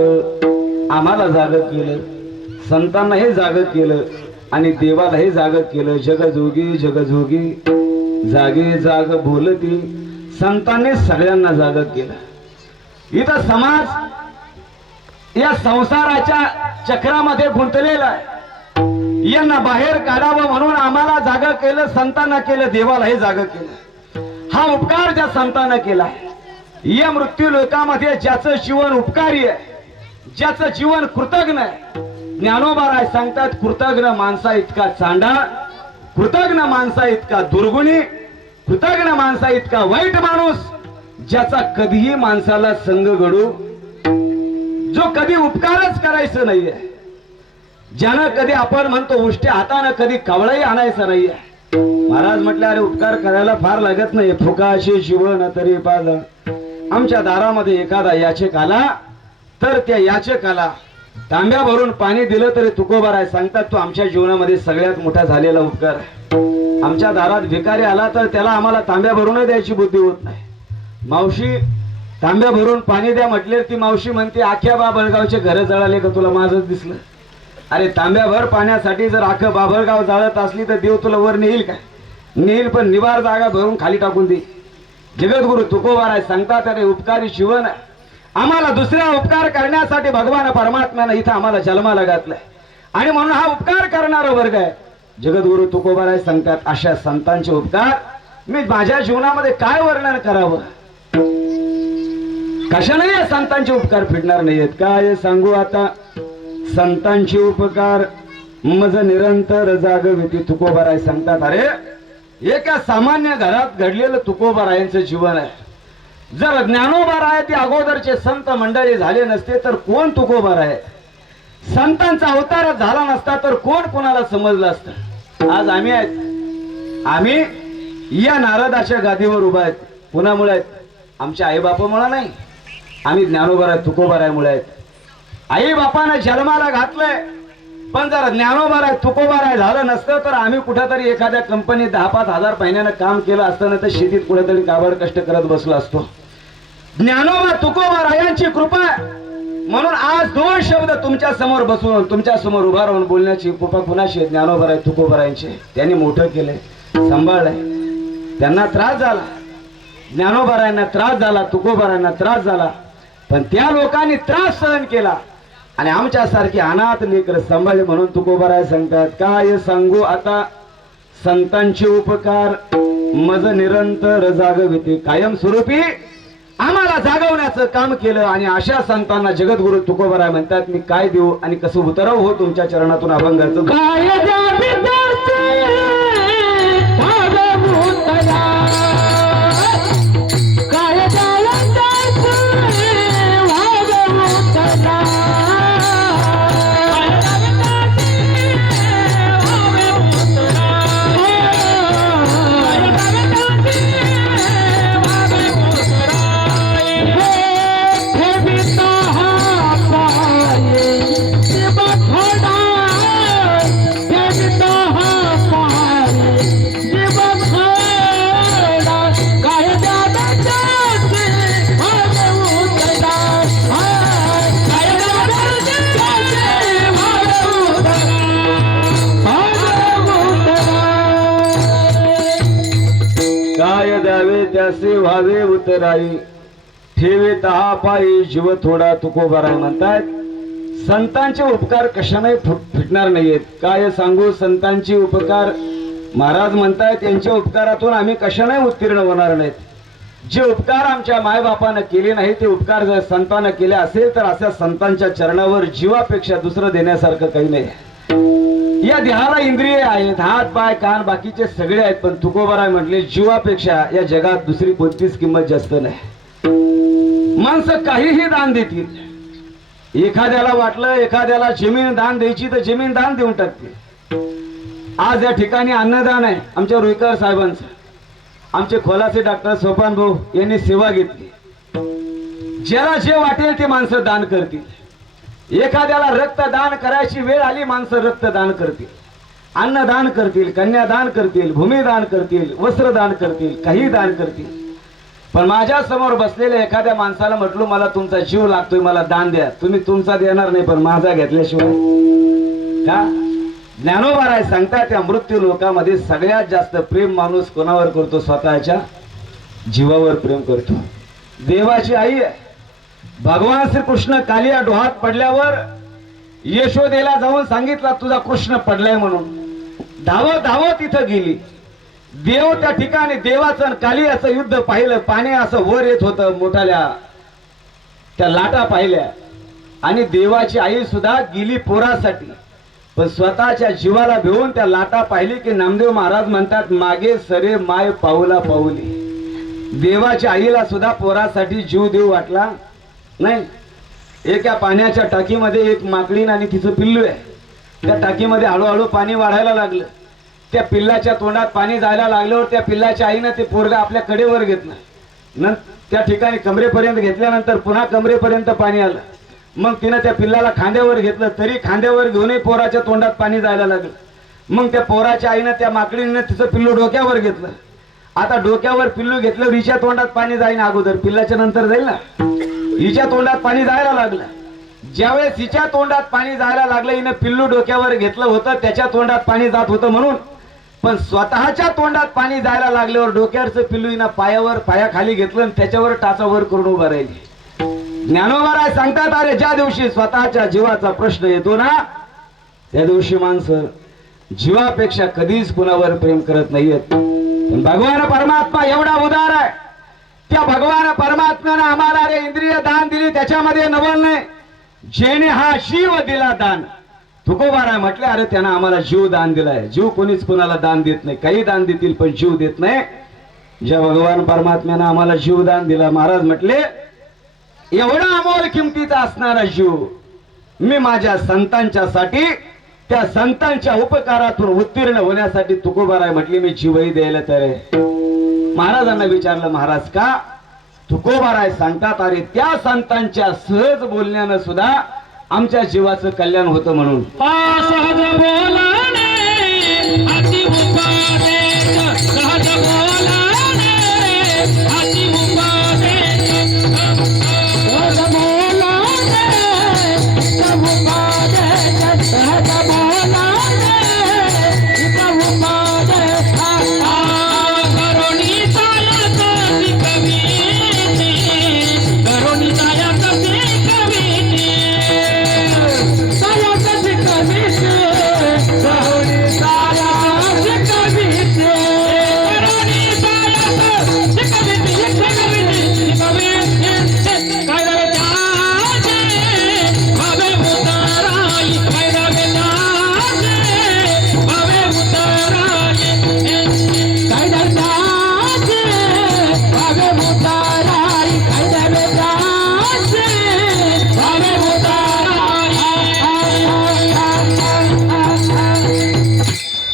आम्हाला जाग केलं, संतांनाही जाग केलं आणि देवालाही जाग केलं. जगजोगी जगजोगी जागे जाग बोलती, संतांनी सगळ्यांना जाग केलं. इथं समाज या संसाराच्या चक्रामध्ये गुंतलेला आहे. यांना बाहेर काढावं म्हणून आम्हाला जागा केलं, संतांना केलं, देवालाही जागा केलं. हा उपकार ज्या संतांना केला आहे. या मृत्यू लोकांमध्ये ज्याचं जीवन उपकारी आहे, ज्याचं जीवन कृतज्ञ आहे, ज्ञानोबा राय सांगतात, कृतज्ञ माणसा इतका चांडा, कृतज्ञ माणसा इतका दुर्गुणी, कृतज्ञ माणसा इतका वाईट माणूस, ज्याचा कधीही माणसाला संग घडू, जो कधी उपकारच करायचं नाहीये, ज्यानं कधी आपण म्हणतो उष्ट्या हातानं कधी कवळाही आणायचा नाहीये. महाराज म्हटले, अरे उपकार करायला फार लागत नाही, फुकाशे जीवन तरी पाज. आमच्या दारामध्ये एखादा याचक आला तर त्या याचकाला तांब्या भरून पाणी दिलं तरी तुकोबा राय सांगतात, तो आमच्या जीवनामध्ये सगळ्यात मोठा झालेला उपकार आहे. आमच्या दारात भिकारी आला तर त्याला आम्हाला तांब्या भरूनही द्यायची बुद्धी होत नाही. मावशी तांब्या भरून पाणी द्या म्हटले ती मावशी म्हणते आख्या बाबळगावचे घर जळाले का तुला माझंच दिसलं. अरे तांब्याभर पाण्यासाठी जर आखं बाबळगाव जाळत असली तर देव तुला वर नेईल काय? नेईल, पण निवार जागा भरून खाली टाकून दे. जगद्गुरु तुकोबाराय सांगतात अरे उपकारी जीवन आम्हाला दुसऱ्या उपकार करण्यासाठी भगवान परमात्म्यानं इथं आम्हाला जन्माला घातलाय आणि म्हणून हा उपकार करणारा वर्ग आहे. जगद्गुरु तुकोबाराय सांगतात अशा संतांचे उपकार मी माझ्या जीवनामध्ये काय वर्णन करावं. कशाने या संतांचे उपकार फिरणार नाहीयेत. काय सांगू आता. संतांचे उपकार मज निरंतर जागविती. तुकोबाराय सांगतात अरे एका सामान्य घरात घडलेलं तुकोबारायांचं जीवन आहे. जर ज्ञानोबाराय ते अगोदरचे संत मंडळी झाले नसते तर कोण तुकोबाराय. संतांचा अवतार झाला नसता तर कोण कोणाला समजलं असतं. आज आम्ही आहेत. आम्ही या नारदाच्या गादीवर उभा आहेत. कुणामुळे आहेत? आमच्या आईबापामुळे नाही. आम्ही ज्ञानोबाराय तुकोबारायमुळे आहेत. आई बापानं जन्माला घातलंय, पण जर ज्ञानोबाराय तुकोबाराय झालं नसतं तर आम्ही कुठेतरी एखाद्या कंपनीत 10-5 हजार महिन्यानं काम केलं असतं, तर शेतीत कुठेतरी काबड कष्ट करत बसलो असतो. ज्ञानोबा तुकोबारायांची कृपा म्हणून आज 2 शब्द तुमच्या समोर बसून तुमच्या समोर उभा राहून बोलण्याची कृपा कुणाची? ज्ञानोबाराय तुकोबारायांची. त्यांनी मोठं केलंय, सांभाळलंय. त्यांना त्रास झाला, ज्ञानोबारायांना त्रास झाला, तुकोबारायांना त्रास झाला, पण त्या लोकांनी त्रास सहन केला आणि आमच्यासारखी अनाथ लेकरं सांभाळले. म्हणून तुकोबाराय सांगतात काय सांगू आता. संतांचे उपकार मज निरंतर जागविते. कायम स्वरूपी आम्हाला जागवण्याचं काम केलं आणि अशा संतांना जगद्गुरु तुकोबाराय म्हणतात मी काय देऊ आणि कसं उतराव हो तुमच्या चरणातून अभंगाचं. काय द्यावे त्यासे व्हावे उतराई ठेवे तहा पायी जीव थोडा. तुकोबाराय म्हणतात संतांचे उपकार कशाने फिटणार नाहीयेत. काय सांगू संतांचे उपकार. महाराज म्हणतायत त्यांच्या उपकारातून आम्ही कशाने उत्तीर्ण होणार नाहीत. जे उपकार आमच्या मायबापानं केले नाही ते उपकार जर संतांना केले असेल तर अशा संतांच्या चरणावर जीवापेक्षा दुसरं देण्यासारखं काही नाही. या देहाला इंद्रिय आहेत, हात पाय कान बाकीचे सगळे आहेत, पण तुकोबाराय म्हटले जीवापेक्षा या जगात दुसरी कोणतीच किंमत जास्त नाही. माणसं काहीही दान देतील. एखाद्याला वाटलं एखाद्याला जमीन दान द्यायची तर जमीन दान देऊन टाकते. आज या ठिकाणी अन्नदान आहे आमच्या रुईकर साहेबांचं. आमचे खोलाचे डॉक्टर सोपान भाऊ यांनी सेवा घेतली. ज्याला जे वाटेल ते माणसं दान करतील. एखाद्याला रक्तदान करायची वेळ आली माणसं रक्तदान करतील, अन्नदान करतील, कन्यादान करतील, भूमिदान करतील, वस्त्रदान करतील, काही दान करतील. पण माझ्या समोर बसलेल्या एखाद्या माणसाला म्हटलं मला तुमचा जीव लागतोय मला दान द्या. तुम्ही तुमचा देणार नाही पण माझा घेतल्याशिवाय का. ज्ञानोबाराय सांगतात त्या मृत्यू लोकांमध्ये सगळ्यात जास्त प्रेम माणूस कोणावर करतो? स्वतःच्या जीवावर प्रेम करतो. देवाची आई आहे. भगवान श्रीकृष्ण कालिया डोहात पडल्यावर यशोदेला जाऊन सांगितलं तुझा कृष्ण पडलाय म्हणून. धावत धावत तिथं गेली. देव त्या ठिकाणी देवाचं कालियाचं युद्ध पाहिलं. पाणी असं वर येत होतं, मोठाल्या त्या लाटा पाहिल्या आणि देवाची आई सुद्धा गेली पोरासाठी, पण स्वतःच्या जीवाला भिवून त्या लाटा पाहिली की नामदेव महाराज म्हणतात मागे सरे माय पाऊला पाऊली. देवाच्या आईला सुद्धा पोरासाठी जीव देऊ वाटला नाही. एका पाण्याच्या टाकीमध्ये एक माकडीन आणि तिचं पिल्लू आहे. त्या टाकीमध्ये हळूहळू पाणी वाढायला लागलं. त्या पिल्लाच्या तोंडात पाणी जायला लागल्यावर त्या पिल्लाच्या आईनं ते पोरगा आपल्या कडेवर घेतलं. त्या ठिकाणी कमरेपर्यंत घेतल्यानंतर पुन्हा कमरेपर्यंत पाणी आलं. मग तिनं त्या पिल्लाला खांद्यावर घेतलं, तरी खांद्यावर घेऊनही पोराच्या तोंडात पाणी जायला लागलं. मग त्या पोराच्या आईनं त्या माकडीनं तिचं पिल्लू डोक्यावर घेतलं. आता डोक्यावर पिल्लू घेतलं, हिच्या तोंडात पाणी जाईन अगोदर, पिल्लाच्या नंतर जाईल ना. हिच्या तोंडात पाणी जायला लागलं. ज्यावेळेस हिच्या तोंडात पाणी जायला लागलं, हिनं पिल्लू डोक्यावर घेतलं होतं, त्याच्या तोंडात पाणी जात होतं म्हणून. पण स्वतःच्या तोंडात पाणी जायला लागल्यावर डोक्यावरचं पिल्लू हिनं पायाखाली घेतलं आणि त्याच्यावर टाचावर करून उभा राहिली. ज्ञानोबा सांगतात, अरे ज्या दिवशी स्वतःच्या जीवाचा प्रश्न येतो ना, त्या दिवशी माणसं जीवापेक्षा कधीच कुणावर प्रेम करत नाहीयेत. पण भगवान परमात्मा एवढा उदार आहे. त्या भगवान परमात्म्यानं आम्हाला अरे इंद्रिय दान दिली, त्याच्यामध्ये नवल नाही. जेने हा शिव दिला दान, तुकोबाराय म्हटले, अरे त्यानं आम्हाला जीव दान दिलाय. जीव कोणीच कोणाला दान देत नाही, काही दान देतील पण जीव देत नाही. ज्या भगवान परमात्म्यानं आम्हाला जीव दान दिला, महाराज म्हटले, एवढा अमोल किमतीचा असणारा जीव मी माझ्या संतांच्यासाठी, त्या संतांच्या उपकारातून उत्तीर्ण होण्यासाठी तुकोबाराय म्हटले मी जीवही द्यायला तयार आहे. महाराजांना विचारलं, महाराज का? तुकोबाराय सांगतात, अरे त्या संतांच्या सहज बोलण्यानं सुद्धा आमच्या जीवाचं कल्याण होतं म्हणून. सहज बोलाने अति उपदेश, सहज बोलाने अति उपदेश, सहज बोलाने इतम उपदेश, सहज बोलाने इतम उपदेश. करुणी सायक कवीनी, करुणी सायक कवीनी,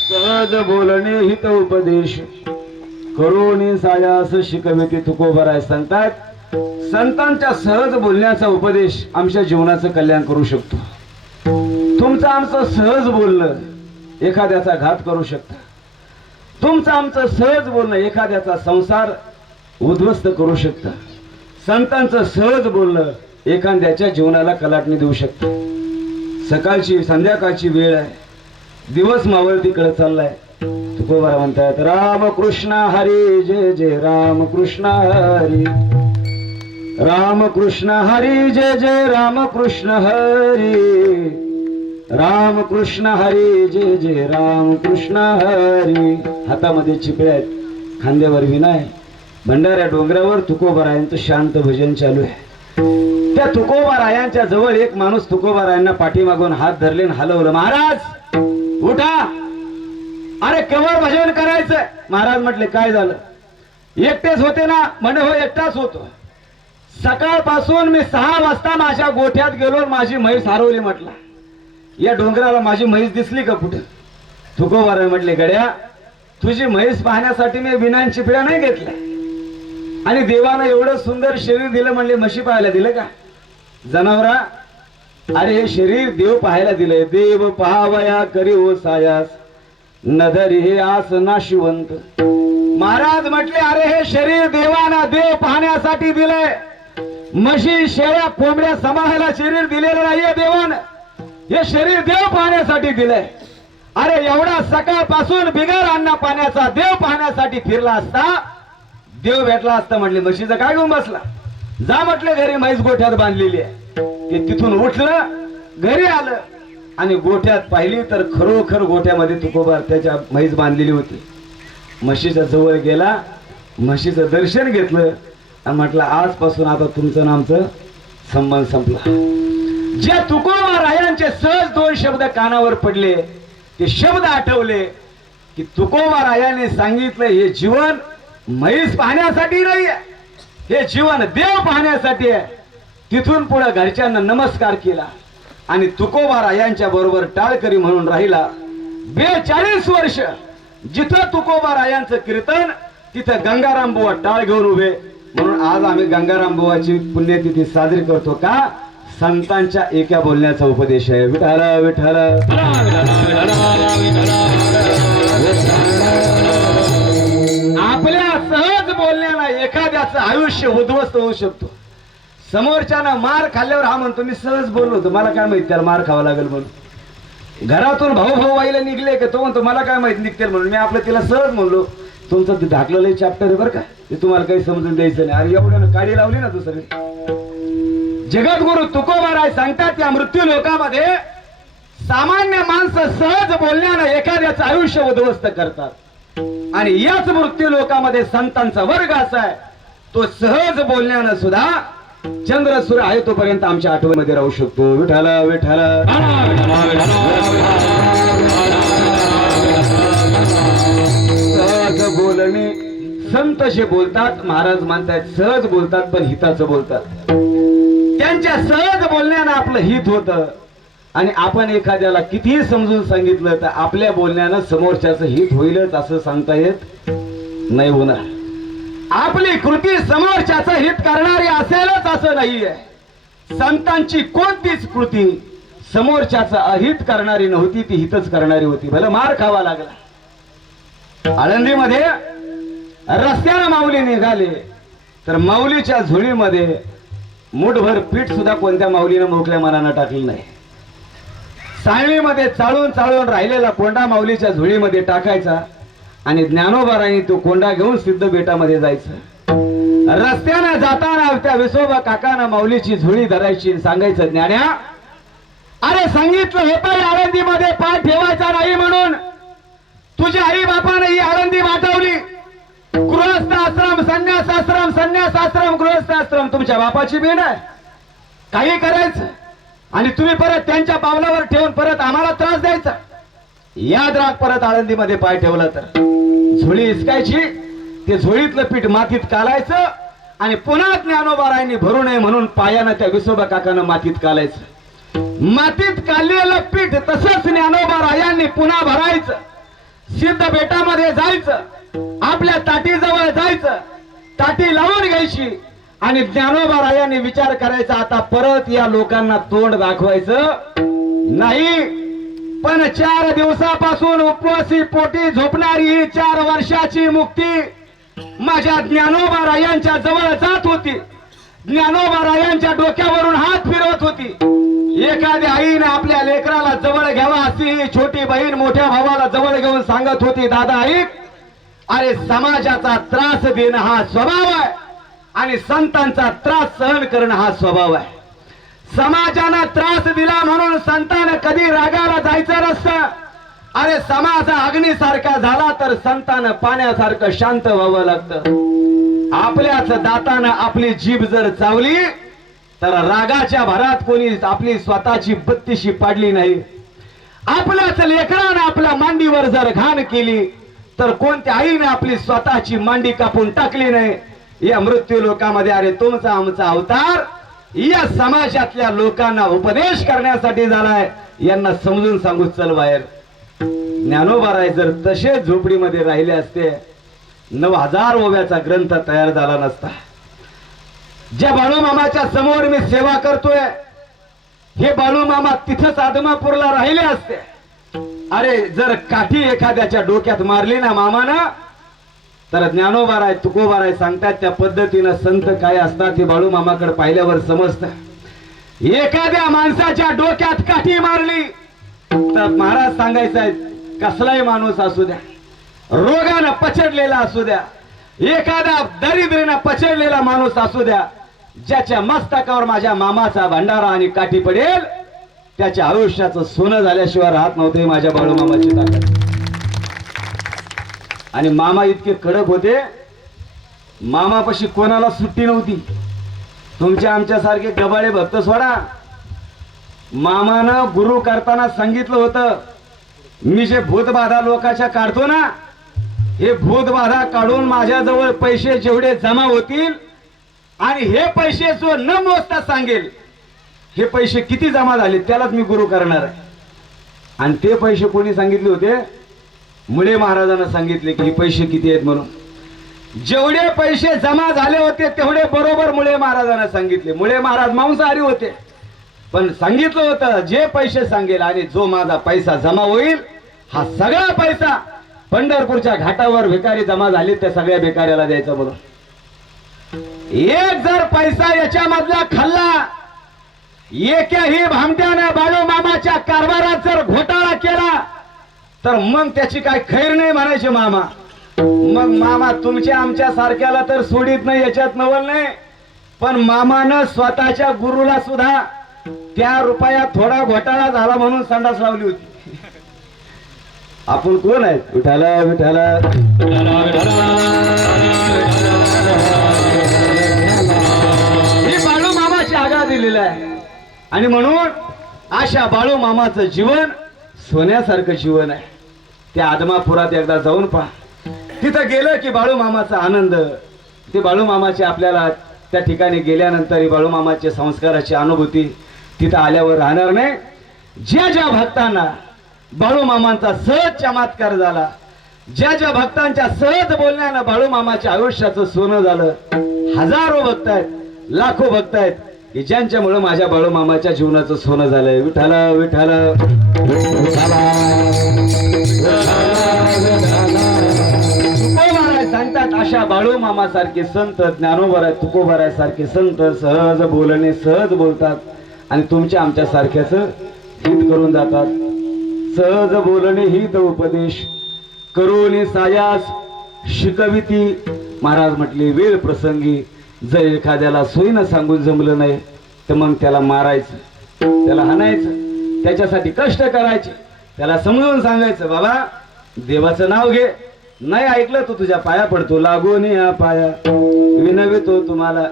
सहज बोलणे हित उपदेश, करुणी सायास शिकविते. तुकोबाराय सांगतात, संतांच्या सहज बोलण्याचा उपदेश आमच्या जीवनाचं कल्याण करू शकतो. तुमचं आमचं सहज बोलणं एखाद्याचा घात करू शकतं. तुमचं आमचं सहज बोलणं एखाद्याचा संसार उद्ध्वस्त करू शकतं. संतांचं सहज बोलणं एखाद्याच्या जीवनाला कलाटणी देऊ शकतं. सकाळची संध्याकाळची वेळ आहे, दिवस मावळतीकडे चाललाय. तुकोबारा म्हणतात, रामकृष्ण हरी जय जय रामकृष्ण हरी, रामकृष्ण हरी जय जय रामकृष्ण हरी, रामकृष्ण हरी जय जय रामकृष्ण हरी. हातामध्ये चिपळे आहेत, खांद्यावर विणा आहे. भंडाऱ्या डोंगरावर तुकोबारायांचं शांत भजन चालू आहे. त्या तुकोबारायांच्या जवळ एक माणूस तुकोबारायांना पाठीमागून हात धरले आणि हलवलं. महाराज उठा, अरे केवळ भजन करायचंय. महाराज म्हटले, काय झालं? एकटेच होते ना? म्हणे हो, एकटाच होतो. सकाळपासून मी 6 वाजता माझ्या गोठ्यात गेलो, माझी म्हैस हरवली. म्हटलं, या डोंगराला माझी म्हैस दिसली का कुठे? तुकोबाराय म्हटले, गड्या, तुझी म्हैस पाहण्यासाठी मी विना चिपड्या नाही घेतल्या, आणि देवानं एवढं सुंदर शरीर दिलं, म्हणले म्हशी पाहायला दिलं का? जनावरा, अरे हे शरीर देव पाहायला दिलंय. देव पहावया करी हो सायास, नदरी हे आस नाशिवंत. महाराज म्हटले, अरे हे शरीर देवाना देव पाहण्यासाठी दिलंय. म्हशी शेळ्या कोंबड्या सांभाळायला शरीर दिलेलं नाहीये देवानं, हे शरीर देव पाहण्यासाठी दिलंय. अरे एवढा सकाळपासून बिगर अन्न पाण्याचा देव पाहण्यासाठी फिरला असता, देव भेटला असता. म्हटले, म्हशीचं काय घेऊन बसला? जा म्हटले घरी, म्हैस गोठ्यात बांधलेली आहे. ते तिथून उठलं, घरी आलं आणि गोठ्यात पाहिली तर खरोखर गोठ्यामध्ये तुकोबार त्याच्या म्हैस बांधलेली होती. म्हशीच्या जवळ गेला, म्हशीचं दर्शन घेतलं आणि म्हटलं, आजपासून आता तुमचं आणि आमचं संबंध संपला. जे तुकोबारायांचे सहज 2 शब्द कानावर पडले, ते शब्द आठवले की तुकोबारायाने सांगितलं, हे जीवन म्हैस पाहण्यासाठी नाही आहे, हे जीवन देव पाहण्यासाठी आहे. तिथून पुढे घरच्यांना नमस्कार केला आणि तुकोबारायांच्या बरोबर टाळकरी म्हणून राहिला. 42 वर्ष जिथं तुकोबारायांचं कीर्तन, तिथं गंगाराम बुवा टाळ घेऊन उभे. म्हणून आज आम्ही गंगाराम बुवाची पुण्यतिथी साजरी करतो का? संतांच्या एका बोलण्याचा उपदेश आहे. विठ्ठल विठ्ठल. आयुष्य उद्ध्वस्त होऊ शकतो. समोरच्यानं मार खाल्ल्यावर हा म्हणतो मी सहज बोललो होतो, मला काय माहित त्याला मार खावा लागेल म्हणून. घरातून भाऊ भाऊ आईला निघले का तो म्हणतो मला काय माहित निघतील म्हणून. मी आपलं तिला सहज म्हणलो तुमचं ते ढाकलेलं चॅप्टर आहे बरं का, ते तुम्हाला काही समजून द्यायचं नाही. अरे एवढ्यानं काडी लावली ना तू सगळी. जगद्गुरु तुकोबाराय सांगतात या मृत्यू लोकामध्ये सामान्य माणसं सहज बोलण्यानं एखाद्याचं आयुष्य उद्ध्वस्त करतात. आणि याच मृत्यू लोकामध्ये संतांचा वर्ग असा आहे तो सहज बोलण्यानं सुद्धा चंद्र सूर्य आहे तोपर्यंत आमच्या आठवणीमध्ये राहू शकतो. विठाला विठाला सहज बोलणे. संत जे बोलतात महाराज म्हणतात सहज बोलतात पण हिताचं बोलतात. त्यांच्या सहज बोलण्यानं आपलं हित होतं. आणि आपण एखाद्याला कितीही समजून सांगितलं तर आपल्या बोलण्यानं समोरच्याचं हित होईलच असं सांगता येत नाही. होणार आपली कृती समोरच्याचं हित करणारी असेलच असं नाहीये. संतांची कोणतीच कृती समोरच्याचं अहित करणारी नव्हती, ती हितच करणारी होती. भले मार खावा लागला. आळंदीमध्ये रस्त्यानं माऊली निघाले तर माऊलीच्या झोळीमध्ये मुठभर पीठ सुद्धा कोणत्या माऊलीनं मोकळ्या मनानं टाकलं नाही. सांगलीमध्ये चाळून चाळून राहिलेला कोंडा माऊलीच्या झोळीमध्ये टाकायचा आणि ज्ञानोबारांनी तो कोंडा घेऊन सिद्ध बेटामध्ये जायचं. रस्त्यानं जाताना त्या विसोबा काकानं माऊलीची झोळी धरायची, सांगायचं ज्ञान्या अरे सांगितलं होतं आळंदीमध्ये पाय ठेवायचा नाही म्हणून. तुझ्या आई बापाने ही आळंदी वाटवली. गृहस्थ आश्रम संन्यास आश्रम संन्यास आश्रम गृहस्थ आश्रम तुमच्या बापाची भेट आहे. काही करायचं आणि तुम्ही परत त्यांच्या पावलावर ठेवून परत आम्हाला त्रास द्यायचा. याद राख परत आळंदीमध्ये पाय ठेवला तर झोळी हिसकायची, ते झोळीतलं पीठ मातीत कालायचं आणि पुन्हा ज्ञानोबारायांनी भरू नये म्हणून पायानं त्या विसोबा काकानं मातीत कालायचं. मातीत काढलेलं पीठ तसंच ज्ञानोबारायांनी पुन्हा भरायचं. सिद्ध बेटामध्ये जायचं, आपल्या ताटीजवळ जायचं, ताटी लावून घ्यायची आणि ज्ञानोबारायांनी विचार करायचा आता परत या लोकांना तोंड दाखवायचं नाही. पण 4 दिवसापासून उपवासी पोटी झोपणारी ही 4 वर्षाची मुक्ती माझ्या ज्ञानोबारायांच्या जवळ जात होती. ज्ञानोबारायांच्या डोक्यावरून हात फिरवत होती. एखाद्या आईने आपल्या लेकराला जवळ घ्यावा अशी ही छोटी बहीण मोठ्या भावाला जवळ घेऊन सांगत होती दादा ऐक, अरे समाजाचा त्रास देणं हा स्वभाव आहे आणि संतांचा त्रास सहन करणं हा स्वभाव आहे. समाजानं त्रास दिला म्हणून संतानं कधी रागाला जायचं नसतं. अरे समाज अग्नीसारखा झाला तर संतानं पाण्यासारखं शांत व्हावं लागतं. आपल्याच दातानं आपली जीभ जर चावली तर रागाच्या भरात कोणी आपली स्वतःची बत्तीशी पाडली नाही. आपल्याच लेकरानं आपल्या मांडीवर जर घाण केली तर कोणत्या आईने आपली स्वतःची मांडी कापून टाकली नाही. या मृत्यू लोकांमध्ये अरे तुमचा आमचा अवतार या समाजातल्या लोकांना उपदेश करण्यासाठी झालाय. यांना समजून सांगू चल बाहेर. ज्ञानोबाराय जर तसे झोपडीमध्ये राहिले असते 9000 ओव्याचा ग्रंथ तयार झाला नसता. ज्या बाळूमामाच्या समोर मी सेवा करतोय हे बाळूमामा तिथंच आदमापूरला राहिले असते. अरे जर काठी एखाद्याच्या डोक्यात मारली ना मामानं तर ज्ञानोबाराय तुकोबाराय सांगतात त्या पद्धतीनं संत काय असतात हे बाळूमामाकडे पाहिल्यावर समजतं. एखाद्या माणसाच्या डोक्यात काठी मारली तर महाराज सांगायचंय कसलाही माणूस असू द्या, रोगानं पछडलेला असू द्या, एखादा दरिद्रीनं पछडलेला माणूस असू द्या, ज्याच्या मस्तकावर माझ्या मामाचा भंडारा आणि काठी पडेल त्याच्या आयुष्याचं सोनं झाल्याशिवाय राहत नव्हते माझ्या बाळूमामाची ताकद. आणि मामा इतके कडक होते, मामापाशी कोणाला सुट्टी नव्हती. तुमच्या आमच्यासारखे गबाळे भक्त सोडा. मामानं गुरु करताना सांगितलं होतं मी जे भूतबाधा लोकांच्या काढतो ना हे भूतबाधा काढून माझ्याजवळ पैसे जेवढे जमा होतील आणि हे पैसे जो न मोजता सांगेल हे पैसे किती जमा झाले त्यालाच मी गुरु करणार आहे. आणि ते पैसे कोणी सांगितले होते? मुळे महाराजांना सांगितले की हे पैसे किती आहेत म्हणून. जेवढे पैसे जमा झाले होते तेवढे बरोबर मुळे महाराजांना सांगितले. मुळे महाराज मांसाहारी होते पण सांगितलं होतं जे पैसे सांगेल आणि जो माझा पैसा जमा होईल हा सगळा पैसा पंढरपूरच्या घाटावर भिकारी जमा झाले त्या सगळ्या भिकाऱ्याला द्यायचा म्हणून. एक जर पैसा याच्यामधला खाल्ला, एकाही भामट्यानं बाळू मामाच्या कारभारात जर घोटाळा केला तर मग त्याची काय खैर नाही म्हणायचे मामा. मग मामा तुमच्या आमच्या सारख्याला तर सोडित नाही, याच्यात नवल नाही. पण मामानं स्वतःच्या गुरुला सुद्धा त्या रुपयात थोडा घोटाळा झाला म्हणून संडास लावली होती. आपण कोण आहेत? विठाला विठाला हे बाळू मामाची आज्ञा दिलेला आहे. आणि म्हणून अशा बाळू मामाचं जीवन सोन्यासारखं जीवन आहे. त्या आदमापुरात एकदा जाऊन पहा. तिथं गेलं की बाळू मामाचा आनंद, ते बाळू मामाचे आपल्याला त्या ठिकाणी गेल्यानंतर बाळू मामाच्या संस्काराची अनुभूती तिथं आल्यावर राहणार नाही. ज्या ज्या भक्तांना बाळू मामांचा सहज चमत्कार झाला, ज्या ज्या भक्तांच्या सहज बोलण्यानं बाळू मामाच्या आयुष्याचं सोनं झालं, हजारो भक्त आहेत, लाखो भक्त आहेत की ज्यांच्यामुळे माझ्या बाळू मामाच्या जीवनाचं सोनं झालंय. विठाला विठाला तुकोबाराय सांगतात अशा बाळू मामा सारखे संत, ज्ञानोबाराय तुकोबाराय सारखे संत सहज बोलणे, सहज बोलतात आणि तुमच्या आमच्या सारख्याच हित करून जातात. सहज बोलणे हित उपदेश करून सायास शिकविती. महाराज म्हटले वेळ प्रसंगी जर एखाद्याला सोयीनं सांगून जमलं नाही तर मग त्याला मारायचं, त्याला हाणायचं, त्याच्यासाठी कष्ट करायचे, त्याला समजून सांगायचं बाबा देवाचं नाव घे, नाही ऐकलं तो तुझ्या पाया पडतो, लागून या पाया विनवितो तुम्हाला.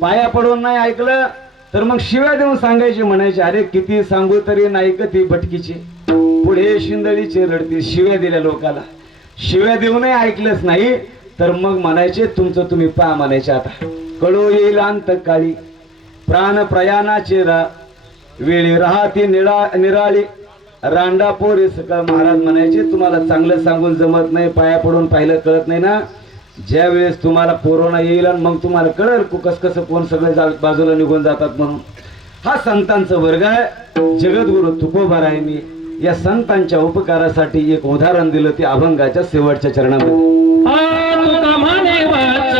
पाया पडून नाही ऐकलं तर मग शिव्या देऊन सांगायचे, म्हणायचे अरे किती सांगू तरी नाही का ती भटकीची, पुढे शिंदळीचे रडती. शिव्या दिल्या लोकाला, शिव्या देऊनही ऐकलंच नाही तर मग म्हणायचे तुमचं तुम्ही पहा म्हणायचे. आता कळू येईल अंत काळी प्राण प्रयाणाचे वेळी राहते निराळी रांडा पोरे सकाळ. महाराज म्हणायचे तुम्हाला चांगलं सांगून जमत नाही, पाया पडून पाहिलं कळत नाही ना. ज्या वेळेस तुम्हाला कोरोना येईल आणि मग तुम्हाला कळेल कस कसं कोण सगळे बाजूला निघून जातात म्हणून. हा संतांचं वर्ग आहे. जगद्गुरु तुकोबारायांनी या संतांच्या उपकारासाठी एक उदाहरण दिलं, ते अभंगाच्या शेवटच्या चरणामध्ये. तुका म्हणे वाच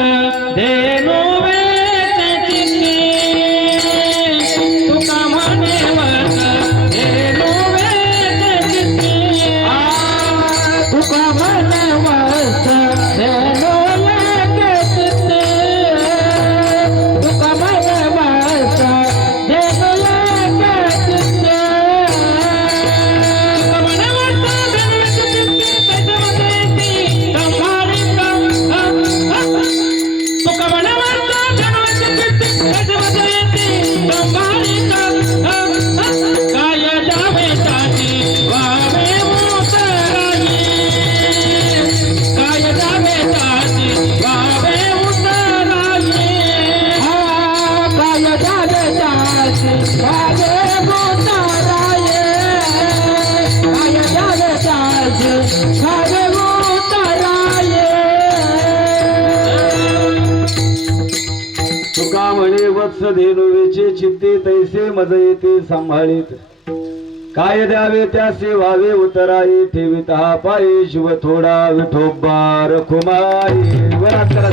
धेनु वेद चित्ती, तुका म्हणे वाच धेनु वेद चित्ती, तुका म्हणे वाच धेनु वेद चित्ती, तुका म्हणे वाच धेनु वेद चित्ती, तुका म्हणे वाच धेनु वेद चित्ती, संभाळी तुका म्हणे वाच धेनु वेद चित्ती, काय जावे ताची वावे उतराई, काय जावे ताची वावे उतराई, काय जावे ताची वावे उतराई, काय जावे ताची वावे उतराई. तुका म्हणे वत्स धेनुवेचे चित्ते तैसे मज येते सांभाळीत, काय द्यावे त्यासे व्हावे उतराई, ठेवीत हा पायी शिव थोडा विठोबा रखुमाई. वरात करा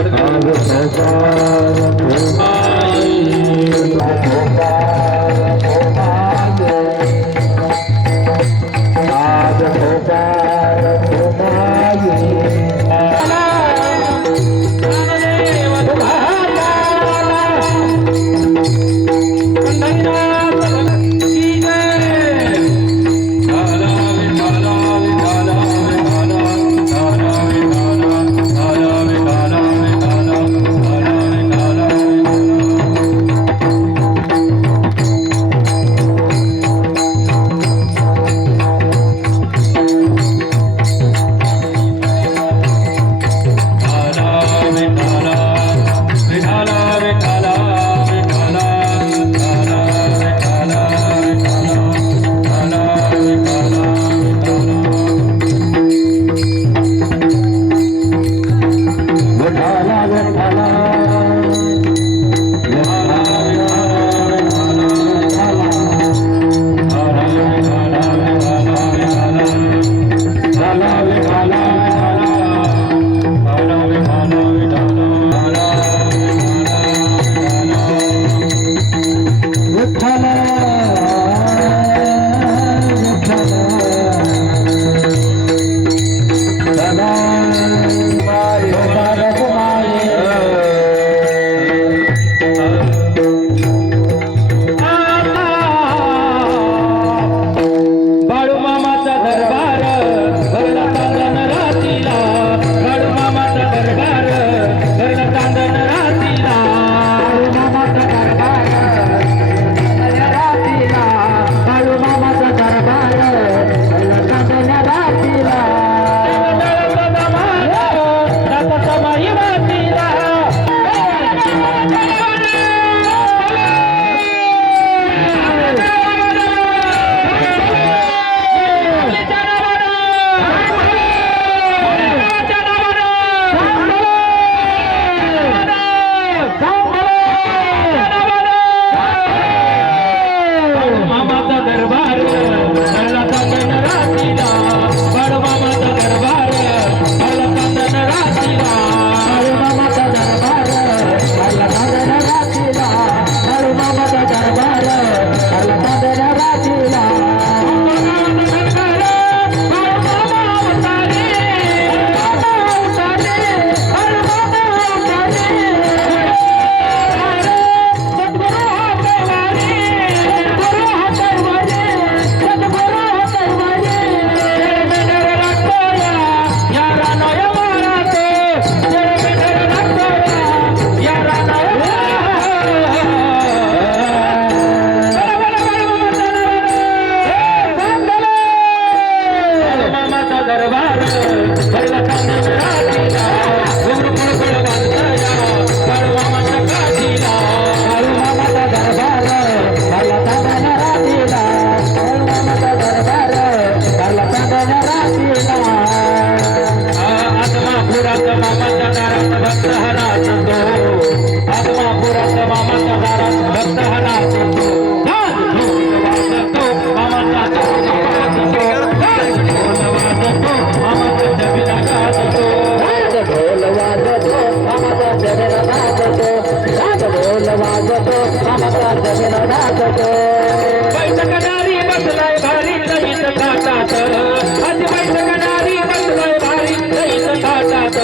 घाटात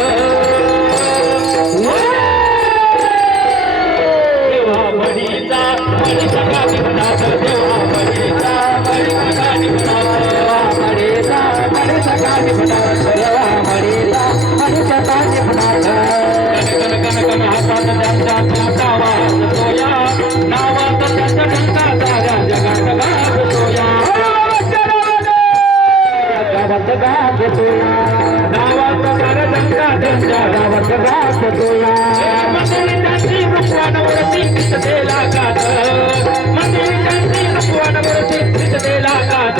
देवा मडीचा मडीचा गाणी म्हणात देवा मडीचा मडीचा गाणी म्हणात देवा मडीचा मडीचा गाणी म्हणात देवा मडीचा मडीचा गाणी म्हणात गण गण गण हातात त्यांच्या नावा सोया नावात त्यांच्या डंका साऱ्या जगात गाजतोया गावात गाजतोया नावात साऱ्या डंका त्यांच्या गावात गाजतोया मंदिरी त्यांची रुपवानावरती दिसतेला गात मंदिरी त्यांची रुपवानावरती दिसतेला गात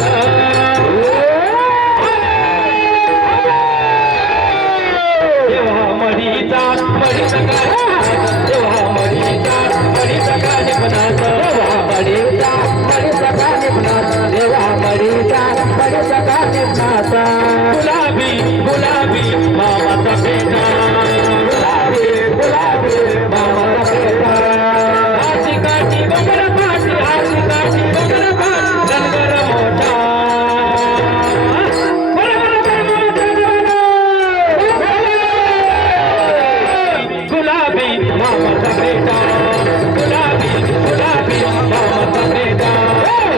देवा मडीचा मडीचा गाणी देवा मडीचा मडीचा गाणी म्हणात देवा मडीचा मडीचा गाणी म्हणात देवा मडीचा मडीचा गाणी म्हणात गुलाबी गुलाबी मामाचा पेटा गुलाबी गुलाबी मामाचा पेटा आजी काठी बंगर पाठी आजी काठी बंगर पाठी गणगर मोठा गुलाबी मामाचा बेटा गुलाबी गुलाबी मामाचा बेटा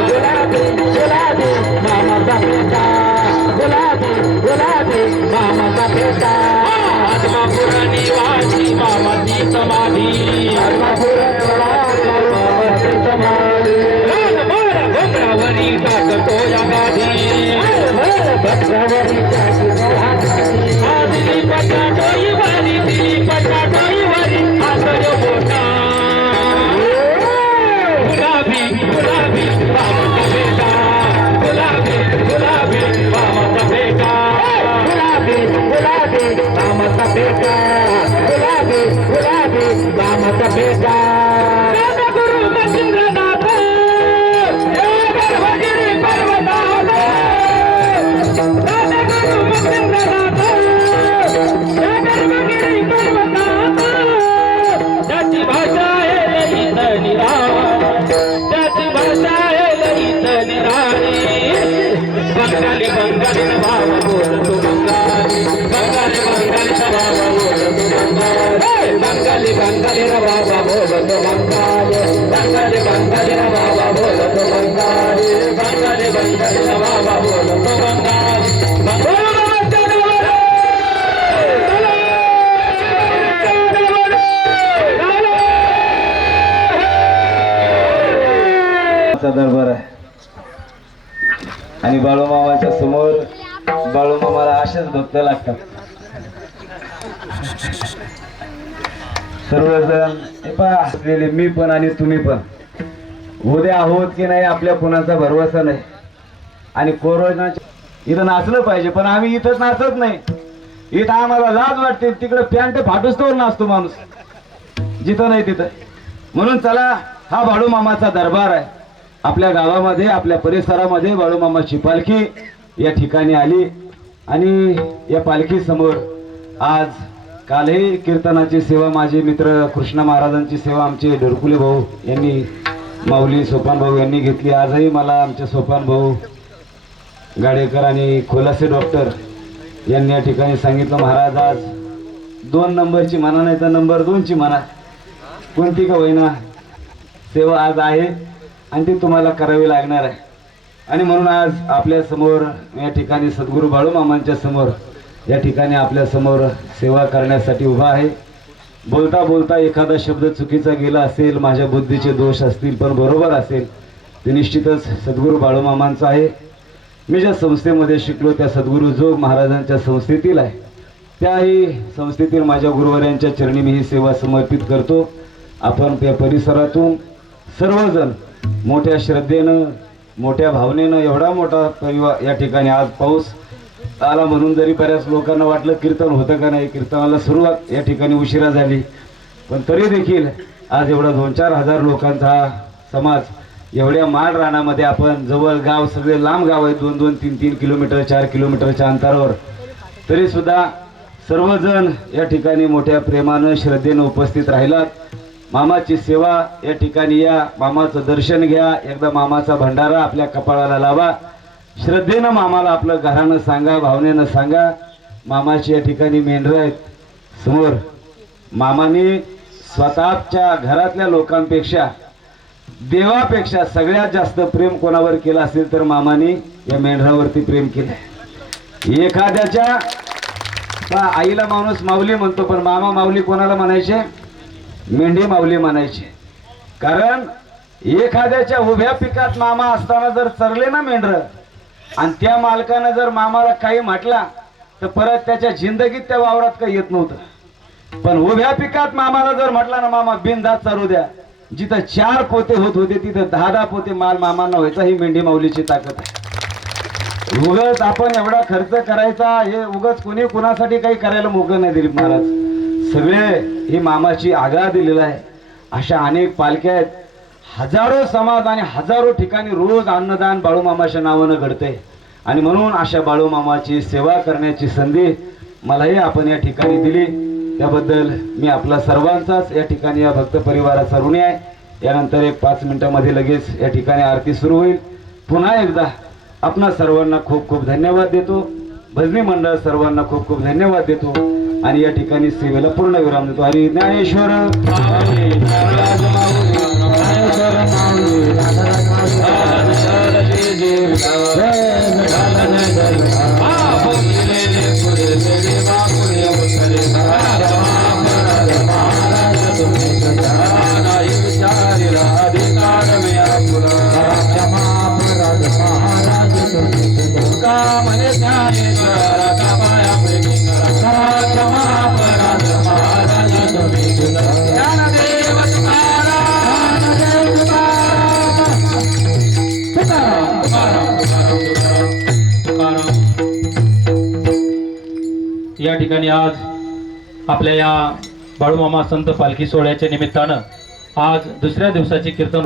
गुलाबी गुलाबी मामाचा बेटा गुलाबी गुलाबी मामाचा बेटा आत्मापुराणी वाची मामाची समाधी आत्मापुराणी मामाची समाधी भद्रावरी टाकतो या गाधी भद्रावरी आदिली पटाटोई वारी दिली पटाटोई वारी आसर मोठा गुलाबी गुलाबी मामाचा बेटा गुलाबी गुलाबी मामाचा बेटा गुलाबी गुलाबी मामाचा बेटा गुलाबी गुलाबी मामाचा बेटा गुरु मच्छिंद्रनाथ गर्भगिरी पर्वतावर गुरु मच्छिंद्रनाथ गर्भगिरी पर्वतावर त्याची भाषा आहे ललित निराळी त्याची भाषा आहे ललित निराळी बंगाली बंगाली भाव बोलतो बंगाली बंगाली बंगाली भाव बोलतो बंगाली बंगाली बंगाली भाव बोलतो बंगाली बंगाली बंगाली भाव बोलतो बंगाली बंगाली बंगाली भाव बोलतो बंगाली दरबार आहे आणि बाळूमामाच्या समोर बाळूमामाला असेच भक्त लागतात. सर्वजण असलेले मी पण आणि तुम्ही पण उद्या आहोत की नाही आपल्या कुणाचा भरवसा नाही. आणि कोरोनाच्या इथं नाचलं पाहिजे पण आम्ही इथं नाचत नाही. इथं आम्हाला लाज वाटते. तिकडे पॅन्ट फाटूस तोवर नाचतो माणूस जिथं नाही तिथं. म्हणून चला हा बाळूमामाचा दरबार आहे. आपल्या गावामध्ये आपल्या परिसरामध्ये बाळूमामाची पालखी या ठिकाणी आली आणि या पालखी समोर आज कालही कीर्तनाची सेवा माझे मित्र कृष्ण महाराजांची सेवा आमचे ढोरकुले भाऊ यांनी माऊली सोपान भाऊ यांनी घेतली. आजही मला आमचे सोपान भाऊ गाडेकर आणि खोलासे डॉक्टर यांनी या ठिकाणी सांगितलं महाराज आज 2 नंबरची म्हणा नाही तर नंबर 2ची म्हणा कोणती का होईना सेवा आज आहे आणि ती तुम्हाला करावी लागणार आहे. आणि म्हणून आज आपल्या समोर या ठिकाणी सद्गुरू बाळूमामांच्या समोर या ठिकाणी आपल्या समोर सेवा करण्यासाठी उभा आहे. बोलता बोलता एखादा शब्द चुकीचा गेला असेल माझ्या बुद्धीचे दोष असतील पण बरोबर असेल ते निश्चितच सद्गुरू बाळूमामांचं आहे. मी ज्या संस्थेमध्ये शिकलो त्या सद्गुरू जोग महाराजांच्या संस्थेतील आहे. त्याही संस्थेतील माझ्या गुरुवाऱ्यांच्या चरणी मी ही सेवा समर्पित करतो. आपण त्या परिसरातून सर्वजण मोठ्या श्रद्धेनं मोठ्या भावनेनं एवढा मोठा परिवार या ठिकाणी आज पाऊस आला म्हणून जरी बऱ्याच लोकांना वाटलं कीर्तन होतं का नाही. कीर्तनाला सुरुवात या ठिकाणी उशिरा झाली पण तरी देखील आज एवढा 2-4 हजार लोकांचा हा समाज एवढ्या माळ रानामध्ये आपण जवळ गाव सगळे लांब गाव आहेत 2-2, 3-3 किलोमीटर 4 किलोमीटरच्या अंतरावर तरी सुद्धा सर्वजण या ठिकाणी मोठ्या प्रेमानं श्रद्धेनं उपस्थित राहिलात. मामाची सेवा या ठिकाणी या मामाचं दर्शन घ्या. एकदा मामाचा भंडारा आपल्या कपाळाला लावा. श्रद्धेनं मामाला आपलं घरानं सांगा भावनेनं सांगा मामाची या ठिकाणी मेंढरं आहेत समोर. मामाने स्वतःच्या घरातल्या लोकांपेक्षा देवापेक्षा सगळ्यात जास्त प्रेम कोणावर केलं असेल तर मामाने या मेंढरावरती प्रेम केलं. एखाद्याच्या आईला माणूस माऊली म्हणतो, पण मामा माऊली कोणाला म्हणायचे? मेंढी माऊली म्हणायचे. कारण एखाद्याच्या उभ्या पिकात मामा असताना जर चरले ना मेंढर आणि त्या मालकानं जर मामाला काही म्हटला तर परत त्याच्या जिंदगीत त्या वावरात काही येत नव्हतं. पण उभ्या पिकात मामाला जर म्हटला ना, मामा बिनधास्त चालू द्या, जिथं 4 पोते होत होते तिथं 10-10 पोते माल मामांना व्हायचा. ही मेंढी माऊलीची ताकद आहे. उगाच आपण एवढा खर्च करायचा, हे उगाच कोणी कुणासाठी काही करायला मोकळं नाही दिलीप महाराज. सगळे ही मामाची आज्ञा दिलेला आहे. अशा अनेक पालख्या आहेत. हजारो समाज आणि हजारो ठिकाणी रोज अन्नदान बाळूमामाच्या नावानं घडते. आणि म्हणून अशा बाळूमामाची सेवा करण्याची संधी मलाही आपण या ठिकाणी दिली, त्याबद्दल मी आपला सर्वांचाच या ठिकाणी या भक्त परिवाराचा ऋणी आहे. यानंतर एक 5 मिनिटांमध्ये लगेच या ठिकाणी आरती सुरू होईल. पुन्हा एकदा आपणा सर्वांना खूप खूप धन्यवाद देतो. भजनी मंडळ सर्वांना खूप खूप धन्यवाद देतो आणि या ठिकाणी सेवेला पूर्ण विराम देतो. हरी ज्ञानेश्वर या ठिकाणी आज आपल्या या बाळूमामा संत पालखी सोहळ्याच्या निमित्तानं आज दुसऱ्या दिवसाची कीर्तन